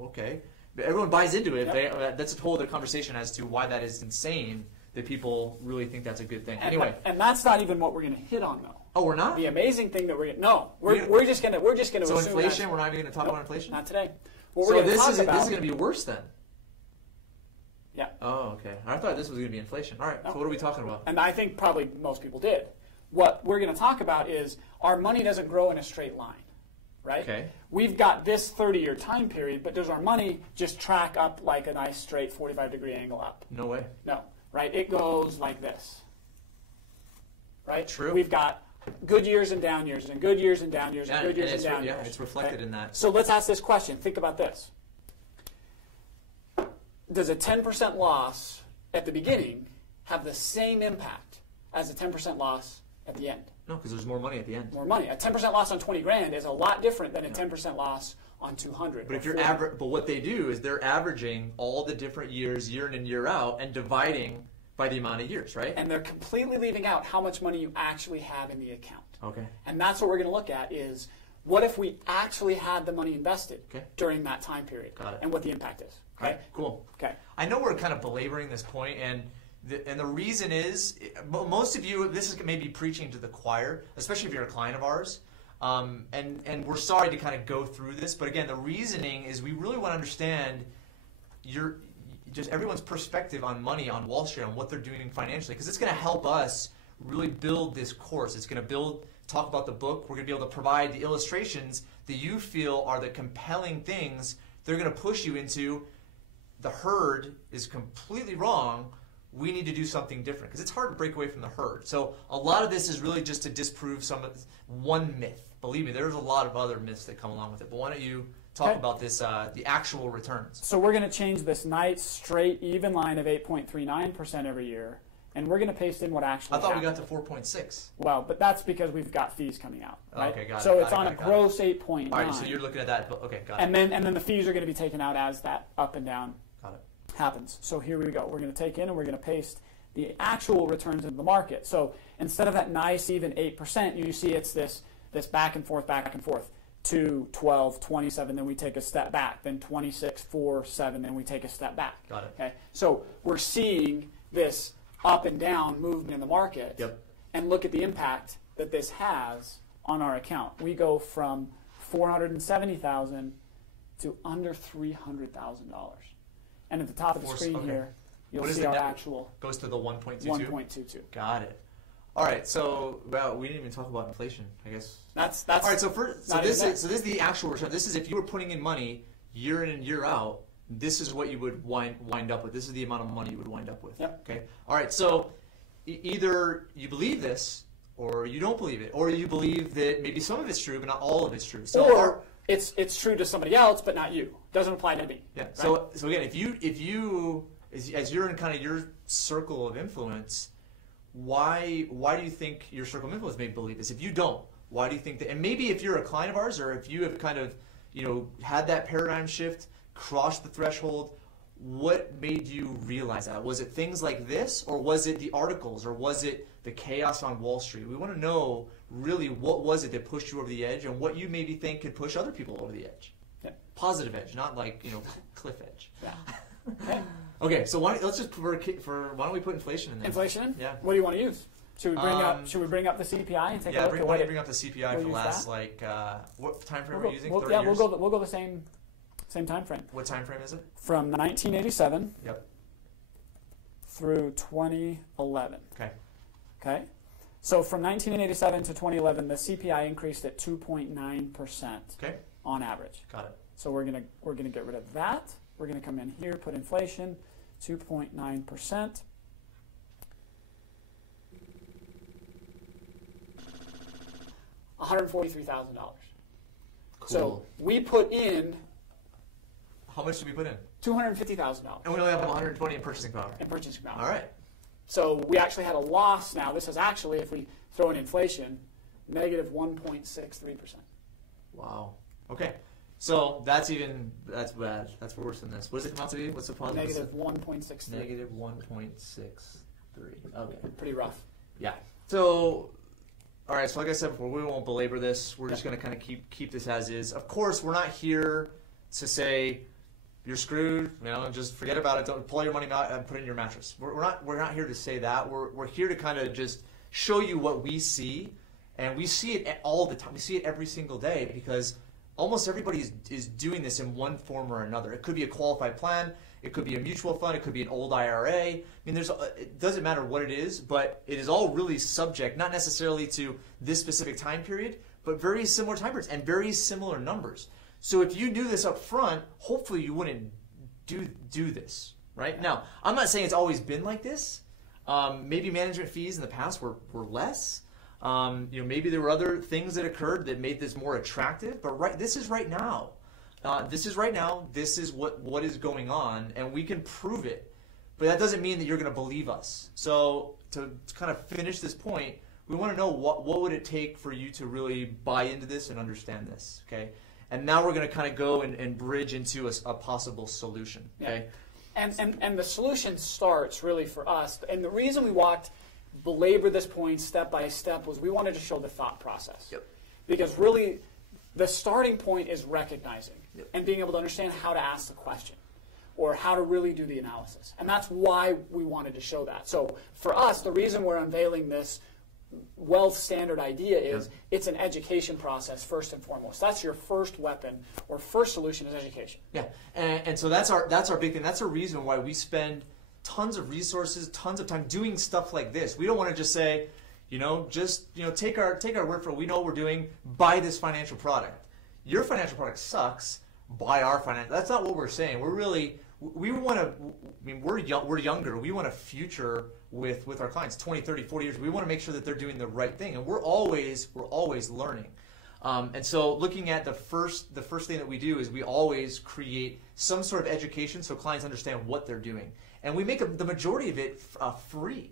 okay. But everyone buys into it. Yep. That's a whole other conversation as to why that is insane. That people really think that's a good thing. Anyway, and that's not even what we're going to hit on though. Oh, we're not? The amazing thing that we're just going to So assume inflation, we're not even going to talk about inflation? Not today. What So we're going to this talk is about, going to be worse then. Yeah. Oh, okay. I thought this was going to be inflation. All right. No. So what are we talking about? And I think probably most people did. What we're going to talk about is our money doesn't grow in a straight line, right? Okay. We've got this 30-year time period, but does our money just track up like a nice straight 45-degree angle up? No way. No, right? It goes like this, right? True. We've got good years and down years, and good years and down years, and good years and down years. Yeah, it's reflected in that. So let's ask this question. Think about this. Does a 10% loss at the beginning have the same impact as a 10% loss at the end? No, because there's more money at the end. More money. A 10% loss on 20 grand is a lot different than a 10% loss on 200. But if you're but what they do is they're averaging all the different years, year in and year out, and dividing by the amount of years, right? And they're completely leaving out how much money you actually have in the account. Okay. And that's what we're going to look at is what if we actually had the money invested Okay. during that time period? Got it. And what the impact is. All right, cool. Okay. I know we're kind of belaboring this point, and the reason is, most of you, this is maybe preaching to the choir, especially if you're a client of ours, and we're sorry to kind of go through this, but again, the reasoning is we really want to understand just everyone's perspective on money on Wall Street, on what they're doing financially, because it's going to help us really build this course. It's going to talk about the book. We're going to be able to provide the illustrations that you feel are the compelling things they're going to push you into. The herd is completely wrong. We need to do something different because it's hard to break away from the herd. So a lot of this is really just to disprove one myth. Believe me, there's a lot of other myths that come along with it. But why don't you talk about this, the actual returns? So we're going to change this nice, straight, even line of 8.39% every year, and we're going to paste in what actually I thought happened. we got to 4.6. Well, but that's because we've got fees coming out. Right? Okay, got it. So got it's it, on got a it, got gross 8.9. All right, so you're looking at that. Okay, got it. And then the fees are going to be taken out as that up and down Got it. happens. So here we go. We're going to take in and we're going to paste the actual returns into the market. So instead of that nice even 8%, you see it's this back and forth, 2, 12, 27, then we take a step back, then 26, 4, 7, then we take a step back. Got it. Okay. So we're seeing this up and down movement in the market. Yep. And look at the impact that this has on our account. We go from $470,000 to under $300,000. And at the top of the screen here, you'll see our actual goes to the 1.22. 1.22. Got it. All right. So we didn't even talk about inflation. I guess That's all right. So this is the actual return. This is if you were putting in money year in and year out. This is what you would wind up with. This is the amount of money you would wind up with. Yep. Okay. All right. So either you believe this, or you don't believe it, or you believe that maybe some of it's true, but not all of it's true. So or it's true to somebody else, but not you. Doesn't apply to me. Yeah. Right? So again, if you as you're in kind of your circle of influence, why do you think your circle of influence may believe this? If you don't, why do you think that? And maybe if you're a client of ours, or if you have kind of had that paradigm shift, crossed the threshold, what made you realize that? Was it things like this, or was it the articles, or was it the chaos on Wall Street? We want to know really what was it that pushed you over the edge, and what you maybe think could push other people over the edge. Yeah. Positive edge, not like cliff edge. Yeah. Okay. Okay, so let's just why don't we put inflation in there? Inflation? Yeah. What do you want to use? Should we bring up the CPI and take a look at why what don't you bring up the CPI for the last what time frame are we using? 30 years? We'll go the same time frame. What time frame is it? From 1987 Yep. through 2011. Okay. So from 1987 to 2011, the CPI increased at 2.9% on average. Got it. So we're gonna get rid of that. We're gonna come in here, put inflation, 2.9%. $143,000. Cool. So we put in How much did we put in? $250,000 And we only have 120 in purchasing power. All right. So we actually had a loss now. This is actually, if we throw in inflation, negative 1.63%. Wow. Okay. So that's bad. That's worse than this. What does it come out to be? What's the positive? Negative 1.63. Negative 1.63. Okay. Pretty rough. Yeah. So, all right. So like I said before, we won't belabor this. We're just going to kind of keep this as is. Of course, we're not here to say you're screwed. Just forget about it. Don't pull your money out and put it in your mattress. We're not here to say that. We're here to kind of just show you what we see, and we see it all the time. We see it every single day because almost everybody is doing this in one form or another. It could be a qualified plan. It could be a mutual fund. It could be an old IRA. I mean, it doesn't matter what it is, but it is all really subject, not necessarily to this specific time period, but very similar time periods and very similar numbers. So if you knew this up front, hopefully you wouldn't do this, right? Now, I'm not saying it's always been like this. Maybe management fees in the past were less. Maybe there were other things that occurred that made this more attractive. But this is right now. This is right now. This is what is going on, and we can prove it. But that doesn't mean that you're going to believe us. So to kind of finish this point, we want to know what would it take for you to really buy into this and understand this, okay? And now we're going to kind of go and bridge into a possible solution, okay? Yeah. And the solution starts really for us. And the reason we belabor this point step by step was we wanted to show the thought process. Yep. Because really, the starting point is recognizing and being able to understand how to ask the question or how to really do the analysis. And that's why we wanted to show that. So for us, the reason we're unveiling this wealth standard idea is it's an education process first and foremost. That's your first weapon or first solution is education. Yeah, and so that's our big thing. That's a reason why we spend tons of resources, tons of time doing stuff like this. We don't want to just say, take our word for it. We know what we're doing. Buy this financial product. Your financial product sucks. Buy our financial. That's not what we're saying. We're younger. We want a future with our clients, 20, 30, 40 years. We want to make sure that they're doing the right thing, and we're always learning. And so looking at the first thing that we do is we always create some sort of education so clients understand what they're doing. And we make the majority of it free.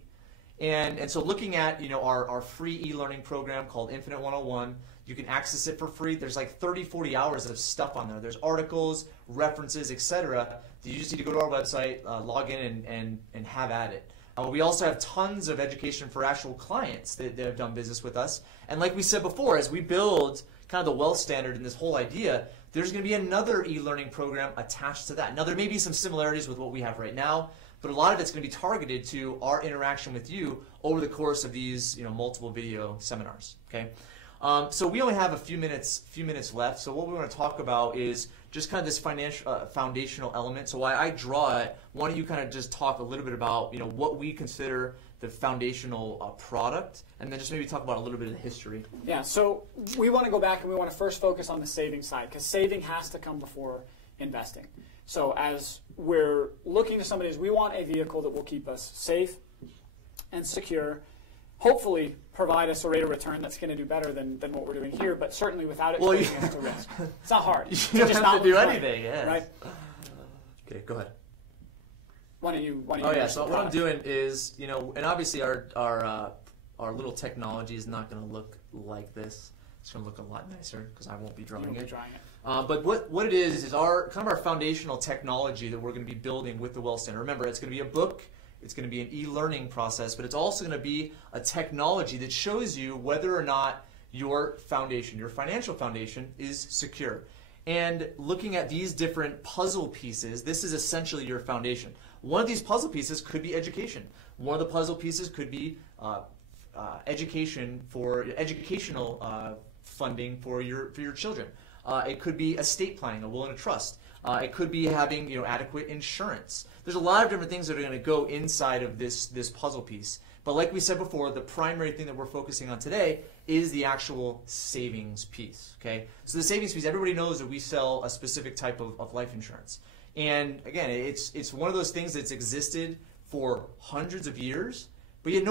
And so looking at our free e-learning program called Infinite 101, you can access it for free. There's like 30, 40 hours of stuff on there. There's articles, references, etc. You just need to go to our website, log in, and have at it. We also have tons of education for actual clients that have done business with us. And like we said before, as we build kind of the wealth standard and this whole idea, there's going to be another e-learning program attached to that. Now, there may be some similarities with what we have right now, but a lot of it's going to be targeted to our interaction with you over the course of these multiple video seminars. Okay. So we only have a few minutes left. So what we want to talk about is just kind of this foundational element. So while I draw it, why don't you kind of just talk a little bit about what we consider the foundational product, and then just maybe talk about a little bit of the history. Yeah. So we want to go back and we want to first focus on the saving side because saving has to come before investing. So as we're looking to somebody, we want a vehicle that will keep us safe and secure. Hopefully provide us a rate of return that's going to do better than what we're doing here, but certainly without it exposing us to risk. It's not hard. You don't have to do anything, yes. Right? Okay, go ahead. Why don't you so what I'm doing is, and obviously our little technology is not going to look like this. It's going to look a lot nicer because I won't be drawing it. But what it is our kind of our foundational technology that we're going to be building with the Wealth Standard. Remember, it's going to be a book. It's going to be an e-learning process, but it's also going to be a technology that shows you whether or not your foundation, your financial foundation, is secure. And looking at these different puzzle pieces, this is essentially your foundation. One of these puzzle pieces could be education. One of the puzzle pieces could be educational funding for your children. It could be estate planning, a will and a trust. It could be having adequate insurance. There's a lot of different things that are going to go inside of this puzzle piece. But like we said before, the primary thing that we're focusing on today is the actual savings piece. Okay, so the savings piece, everybody knows that we sell a specific type of life insurance, and again, it's one of those things that's existed for hundreds of years, but yet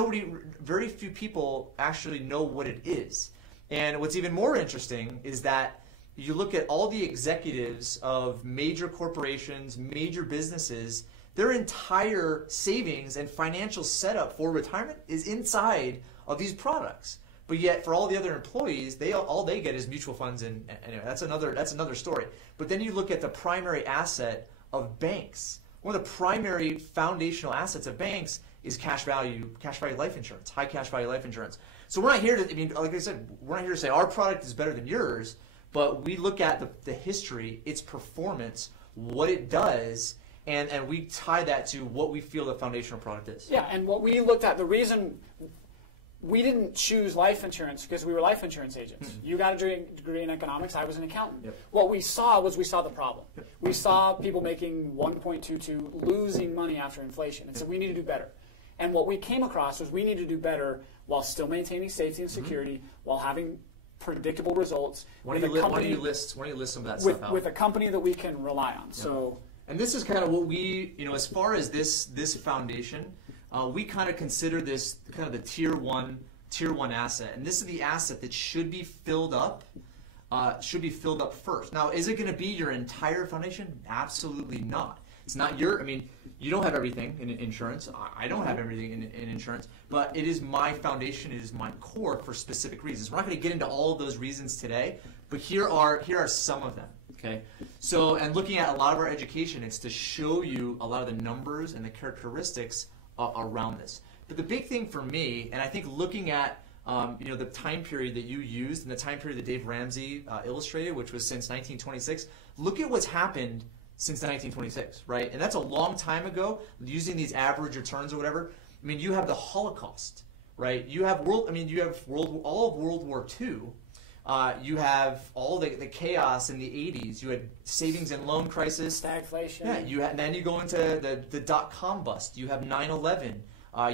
very few people actually know what it is. And what's even more interesting is that you look at all the executives of major corporations, major businesses, their entire savings and financial setup for retirement is inside of these products. But yet, for all the other employees, all they get is mutual funds, and anyway, that's another story. But then you look at the primary asset of banks. One of the primary foundational assets of banks is cash value life insurance, high cash value life insurance. So we're not here to, like I said, we're not here to say our product is better than yours, but we look at the history, its performance, what it does, and we tie that to what we feel the foundational product is. Yeah, and what we looked at, the reason we didn't choose life insurance because we were life insurance agents. You got a degree in economics, I was an accountant. Yep. What we saw the problem. Yep. We saw people making 1.22, losing money after inflation, and so we need to do better. And what we came across was we need to do better while still maintaining safety and security, while having predictable results. Why don't you list some of that stuff out? With a company that we can rely on. Yep. So. And this is kind of what we, as far as this foundation, we kind of consider this kind of the tier one asset, and this is the asset that should be filled up first. Now, is it going to be your entire foundation? Absolutely not. It's not you don't have everything in insurance. I don't have everything in insurance, but it is my foundation. It is my core for specific reasons. We're not going to get into all of those reasons today, but here are some of them. Okay, so and looking at a lot of our education, it's to show you a lot of the numbers and the characteristics around this. But the big thing for me, and I think looking at the time period that you used and the time period that Dave Ramsey illustrated, which was since 1926, look at what's happened since 1926, right? And that's a long time ago. Using these average returns or whatever. I mean, you have the Holocaust, right? You have all of World War II. You have all the chaos in the 80s. You had savings and loan crisis. Stagflation. Yeah. Then you go into the dot-com bust. You have 9/11.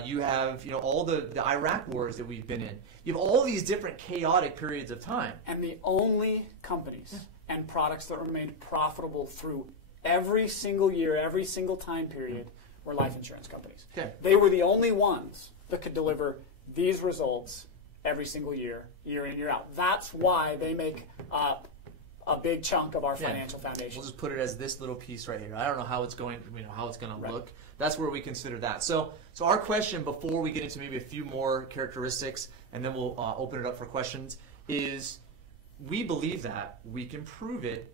You have all the Iraq wars that we've been in. You have all these different chaotic periods of time. And the only companies and products that remained profitable through every single year, every single time period, were life insurance companies. Okay. They were the only ones that could deliver these results every single year, year in, year out. That's why they make up a big chunk of our financial foundation. We'll just put it as this little piece right here. I don't know how it's going, how it's going to look. That's where we consider that. So our question, before we get into maybe a few more characteristics, and then we'll open it up for questions, is we believe that we can prove it.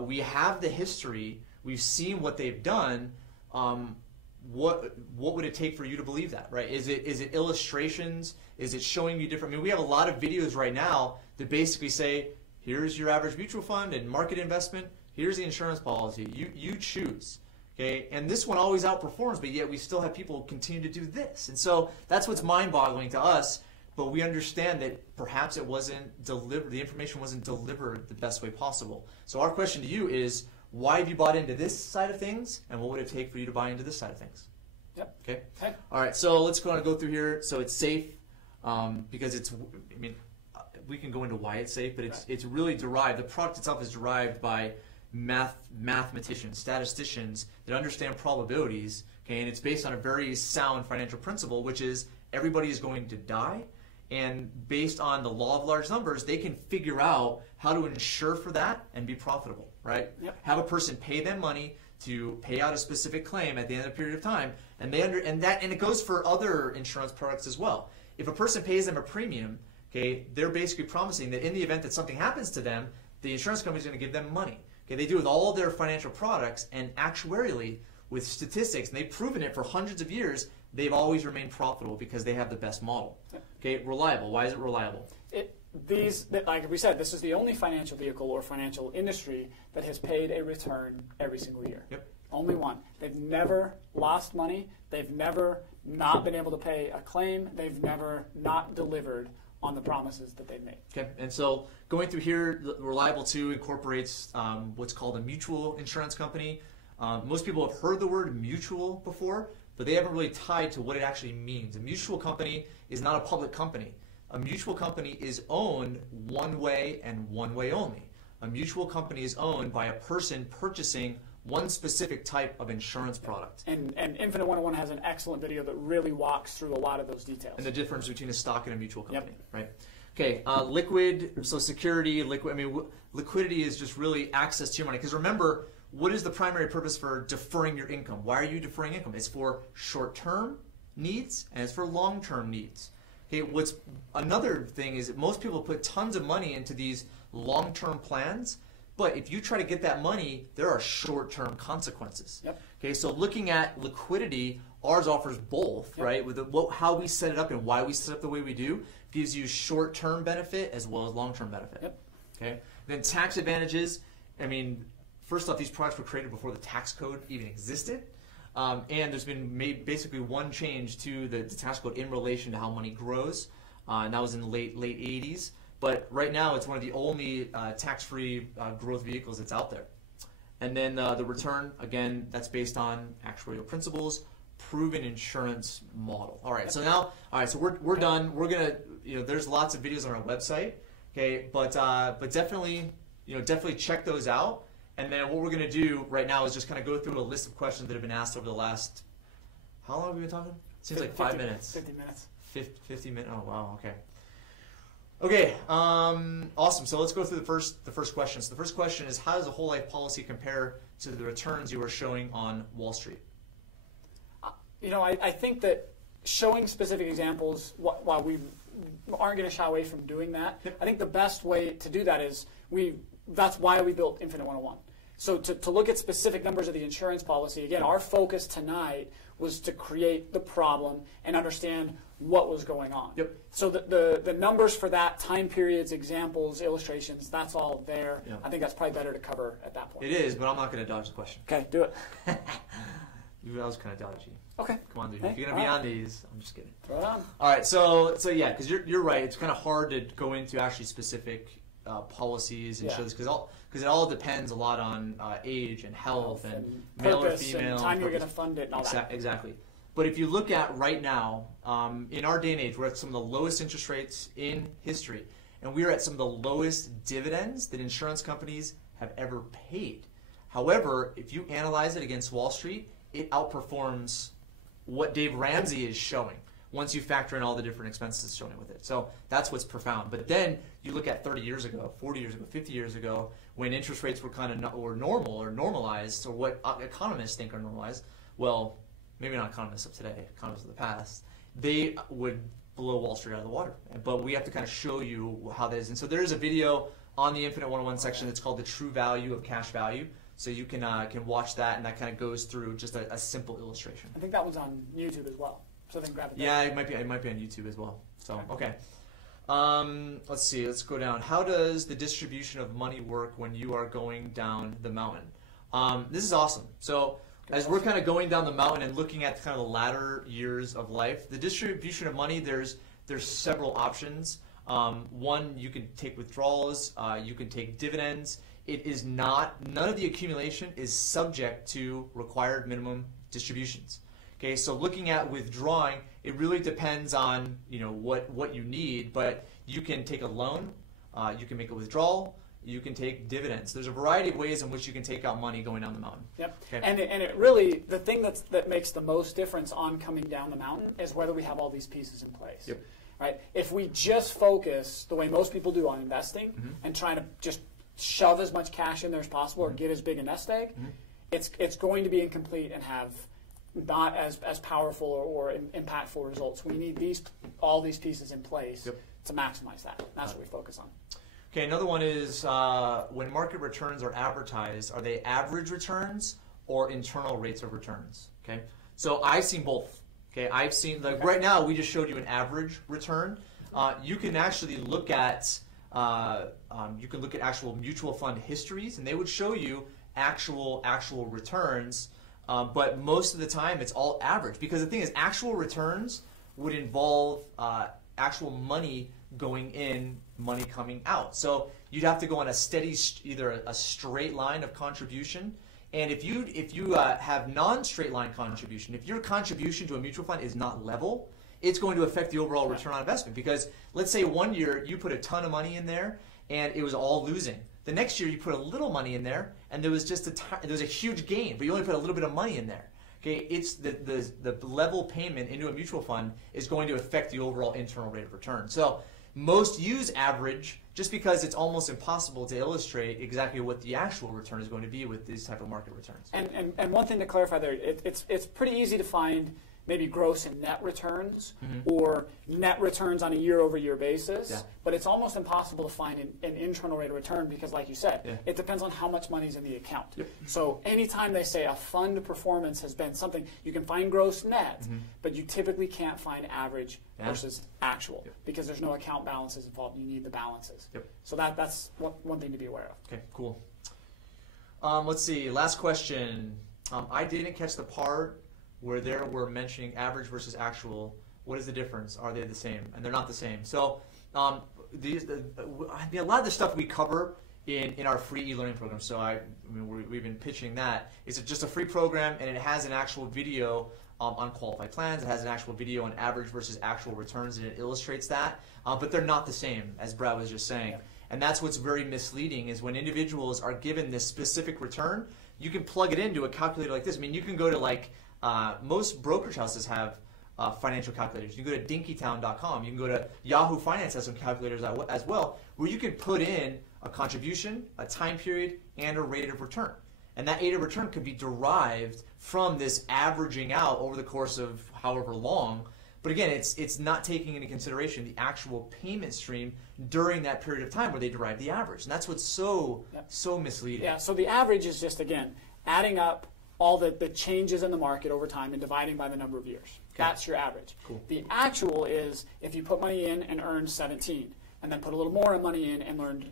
We have the history. We've seen what they've done. What would it take for you to believe that, right? Is it illustrations? Is it showing you different? I mean, we have a lot of videos right now that basically say, here's your average mutual fund and market investment. Here's the insurance policy. You choose. Okay, and this one always outperforms, but yet we still have people continue to do this. And so that's what's mind-boggling to us, but we understand that perhaps it wasn't delivered, the information wasn't delivered the best way possible. So our question to you is, why have you bought into this side of things, and what would it take for you to buy into this side of things? Yep. Okay. All right, so let's go through here. So it's safe because we can go into why it's safe, but it's really derived, the product itself is derived by mathematicians, statisticians that understand probabilities, okay, and it's based on a very sound financial principle, which is everybody is going to die, and based on the law of large numbers, they can figure out how to insure for that and be profitable, right? Yep. Have a person pay them money to pay out a specific claim at the end of a period of time, and it goes for other insurance products as well. If a person pays them a premium, okay, they're basically promising that in the event that something happens to them, the insurance company is going to give them money. Okay, they do it with all of their financial products, and actuarially, with statistics, and they've proven it for hundreds of years, they've always remained profitable because they have the best model. Okay, reliable. Why is it reliable? Like we said, this is the only financial vehicle or financial industry that has paid a return every single year. Yep. Only one. They've never lost money. They've never not been able to pay a claim. They've never not delivered on the promises that they've made. Okay, and so going through here, Reliable 2 incorporates what's called a mutual insurance company. Most people have heard the word mutual before, but they haven't really tied to what it actually means. A mutual company is not a public company. A mutual company is owned one way and one way only. A mutual company is owned by a person purchasing one specific type of insurance product. And Infinite 101 has an excellent video that really walks through a lot of those details. And the difference between a stock and a mutual company, Yep. right? Okay, liquid, so security, liquid. I mean, liquidity is just really access to your money. Because remember, what is the primary purpose for deferring your income? Why are you deferring income? It's for short-term needs and it's for long-term needs. Okay, what's another thing is that most people put tons of money into these long-term plans, but if you try to get that money, there are short-term consequences. Yep. Okay, so looking at liquidity, ours offers both, Yep. right? With how we set it up and why we set up the way we do, gives you short-term benefit as well as long-term benefit. Yep. Okay. Then tax advantages. I mean, first off, these products were created before the tax code even existed, and there's been basically one change to the tax code in relation to how money grows, and that was in the late 80s. But right now, it's one of the only tax-free growth vehicles that's out there. And then the return, again, that's based on actuarial principles, proven insurance model. All right, so now, so we're done. We're gonna, there's lots of videos on our website, okay, but definitely, definitely check those out. And then what we're gonna do right now is just kind of go through a list of questions that have been asked over the last, how long have we been talking? Seems like 5 minutes. 50 minutes. 50 minutes. Oh wow. Okay. Okay. Awesome. So let's go through the first question. So the first question is, how does a whole life policy compare to the returns you are showing on Wall Street? I think that showing specific examples, while we aren't going to shy away from doing that, Yep. I think the best way to do that is that's why we built Infinite 101. So to look at specific numbers of the insurance policy, again, our focus tonight was to create the problem and understand what was going on. Yep. So the numbers for that, time periods, examples, illustrations, that's all there. Yep. I think that's probably better to cover at that point. It is, but I'm not going to dodge the question. Okay, do it. That was kind of dodgy. Okay. Come on, dude. Hey, If you're going to be all on right. these, I'm just kidding. Throw it on. All right, so yeah, because you're right. It's kind of hard to go into actually specific policies and Yeah. shows because it all depends a lot on age and health and and male or purpose female. and time you're going purpose. to fund it and all that. Exactly. But if you look at right now, in our day and age, we're at some of the lowest interest rates in history, and we are at some of the lowest dividends that insurance companies have ever paid. However, if you analyze it against Wall Street, it outperforms what Dave Ramsey is showing once you factor in all the different expenses showing with it. So that's what's profound. But then you look at 30 years ago, 40 years ago, 50 years ago, when interest rates were kind of normal or normalized, or what economists think are normalized. Well, maybe not economists of today, economists of the past, they would blow Wall Street out of the water. But we have to kind of show you how that is. And so there is a video on the Infinite 101 section that's called The True Value of Cash Value. So you can watch that, and that kind of goes through just a simple illustration. I think that one's on YouTube as well. So then grab it there. Yeah, it might be on YouTube as well. So, okay. Let's see. Let's go down. How does the distribution of money work when you are going down the mountain? This is awesome. So as we're kind of going down the mountain and looking at kind of the latter years of life, the distribution of money, there's several options. One, you can take withdrawals. You can take dividends. It is not, none of the accumulation is subject to required minimum distributions. Okay, so looking at withdrawing, it really depends on what you need, but you can take a loan, you can make a withdrawal, you can take dividends. There's a variety of ways in which you can take out money going down the mountain. Yep. Okay. And it really, the thing that makes the most difference on coming down the mountain is whether we have all these pieces in place. Yep. Right? If we just focus the way most people do on investing and trying to just shove as much cash in there as possible or get as big a nest egg, it's going to be incomplete and have not as powerful or impactful results. We need all these pieces in place to maximize that. That's what we focus on. Okay, another one is when market returns are advertised, are they average returns or internal rates of returns? Okay, so I've seen both. Okay, I've seen, like right now we just showed you an average return. You can actually look at actual mutual fund histories, and they would show you actual returns But most of the time, it's all average. Because the thing is, actual returns would involve actual money going in, money coming out. So you'd have to go on a steady, either a straight line of contribution. And if you have non-straight line contribution, if your contribution to a mutual fund is not level, it's going to affect the overall return on investment. Because let's say one year you put a ton of money in there and it was all losing. The next year you put a little money in there and there was just there was a huge gain, but you only put a little bit of money in there. Okay, it's the level payment into a mutual fund is going to affect the overall internal rate of return. So most use average just because it's almost impossible to illustrate exactly what the actual return is going to be with these type of market returns. And one thing to clarify there, it's pretty easy to find maybe gross and net returns or net returns on a year-over-year basis, but it's almost impossible to find an internal rate of return because, like you said, it depends on how much money's in the account. So anytime they say a fund performance has been something, you can find gross net, but you typically can't find average versus actual because there's no account balances involved. You need the balances. So that's one thing to be aware of. Okay, cool. Let's see, last question. I didn't catch the part where there we're mentioning average versus actual. What is the difference? Are they the same? And they're not the same. So a lot of the stuff we cover in our free e-learning program. So we've been pitching that. It's just a free program, and it has an actual video on qualified plans. It has an actual video on average versus actual returns, and it illustrates that. But they're not the same, as Brad was just saying. And that's what's very misleading is when individuals are given this specific return, you can plug it into a calculator like this. I mean, you can go to most brokerage houses have financial calculators. You can go to dinkytown.com. You can go to Yahoo Finance has some calculators as well, where you can put in a contribution, a time period, and a rate of return. And that rate of return could be derived from this averaging out over the course of however long. But again, it's not taking into consideration the actual payment stream during that period of time where they derive the average. And that's what's so misleading. Yeah, so the average is just, again, adding up all the changes in the market over time and dividing by the number of years. Okay. That's your average. Cool. The actual is if you put money in and earned 17, and then put a little more money in and earned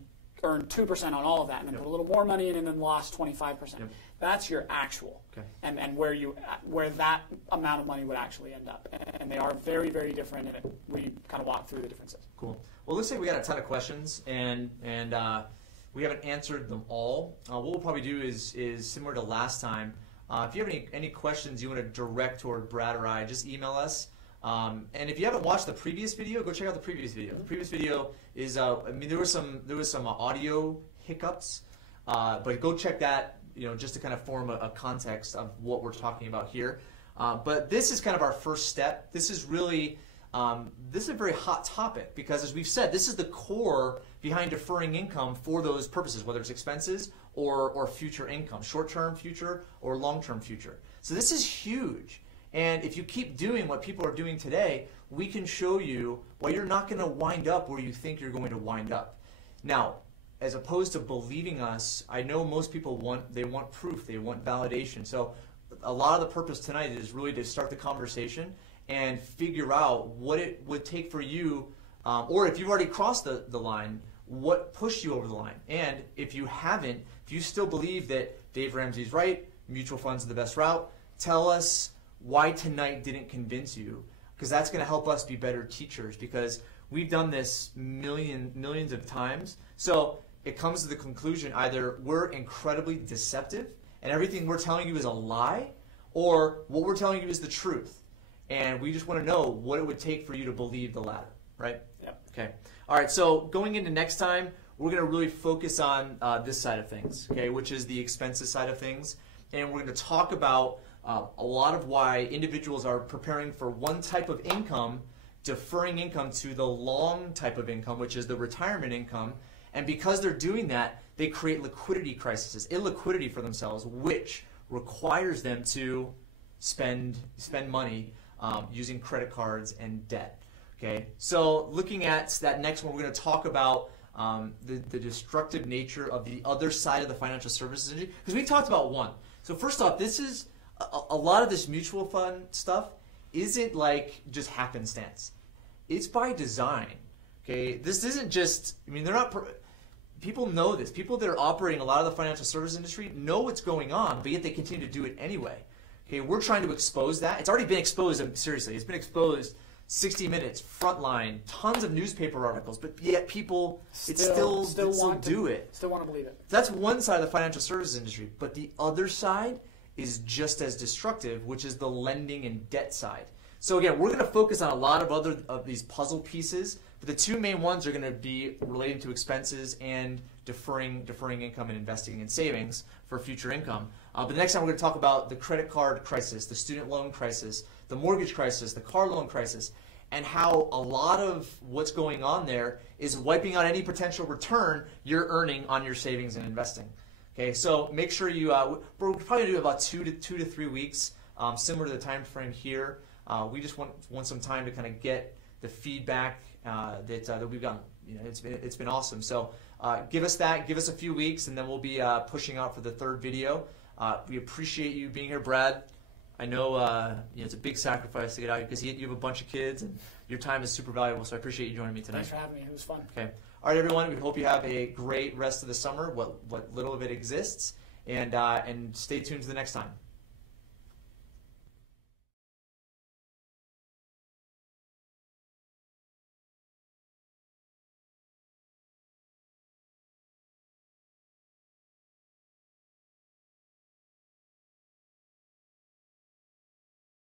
2% on all of that, and then put a little more money in and then lost 25%. That's your actual, and where that amount of money would actually end up. And they are very, very different, and we kind of walk through the differences. Cool. Well, it looks like we got a ton of questions, and we haven't answered them all. What we'll probably do is similar to last time. If you have any questions you want to direct toward Brad or I, just email us. And if you haven't watched the previous video, go check out the previous video. The previous video is, there was some audio hiccups, but go check that, just to kind of form a context of what we're talking about here. But this is kind of our first step. This is really, this is a very hot topic because, as we've said, this is the core behind deferring income for those purposes, whether it's expenses or future income, short-term future or long-term future. So this is huge. And if you keep doing what people are doing today, we can show you why you're not going to wind up where you think you're going to wind up. Now, as opposed to believing us, I know most people want proof, they want validation. So a lot of the purpose tonight is really to start the conversation and figure out what it would take for you, or if you've already crossed the line, what pushed you over the line. And if you haven't, if you still believe that Dave Ramsey's right, mutual funds are the best route, tell us why tonight didn't convince you, because that's going to help us be better teachers, because we've done this millions of times. So it comes to the conclusion, either we're incredibly deceptive and everything we're telling you is a lie, or what we're telling you is the truth. And we just want to know what it would take for you to believe the latter, right? Yep. Okay. All right, so going into next time, we're going to really focus on this side of things, okay, which is the expenses side of things. And we're going to talk about a lot of why individuals are preparing for one type of income, deferring income to the long type of income, which is the retirement income. And because they're doing that, they create liquidity crises, illiquidity for themselves, which requires them to spend money using credit cards and debt. Okay, so looking at that next one, we're going to talk about the destructive nature of the other side of the financial services industry, because we talked about one. So first off, this is a lot of this mutual fund stuff isn't like just happenstance. It's by design. Okay, this isn't just, they're not, people know this. People that are operating a lot of the financial service industry know what's going on, but yet they continue to do it anyway. Okay, we're trying to expose that. It's already been exposed. Seriously, it's been exposed. 60 Minutes, Frontline, tons of newspaper articles, but yet people still do it. Still want to believe it. That's one side of the financial services industry, but the other side is just as destructive, which is the lending and debt side. So again, we're going to focus on a lot of other of these puzzle pieces, but the two main ones are going to be relating to expenses and deferring income and investing in savings for future income. But the next time we're going to talk about the credit card crisis, the student loan crisis, the mortgage crisis, the car loan crisis, and how a lot of what's going on there is wiping out any potential return you're earning on your savings and investing. Okay, so make sure you, we're probably going to do about 2 to 3 weeks, similar to the time frame here. We just want some time to kind of get the feedback that we've gotten. You know, it's been awesome. So give us that, give us a few weeks, and then we'll be pushing out for the third video. We appreciate you being here, Brad. I know, you know, it's a big sacrifice to get out here because you have a bunch of kids and your time is super valuable. So I appreciate you joining me tonight. Thanks for having me. It was fun. Okay. All right, everyone. We hope you have a great rest of the summer, what little of it exists, and stay tuned to the next time.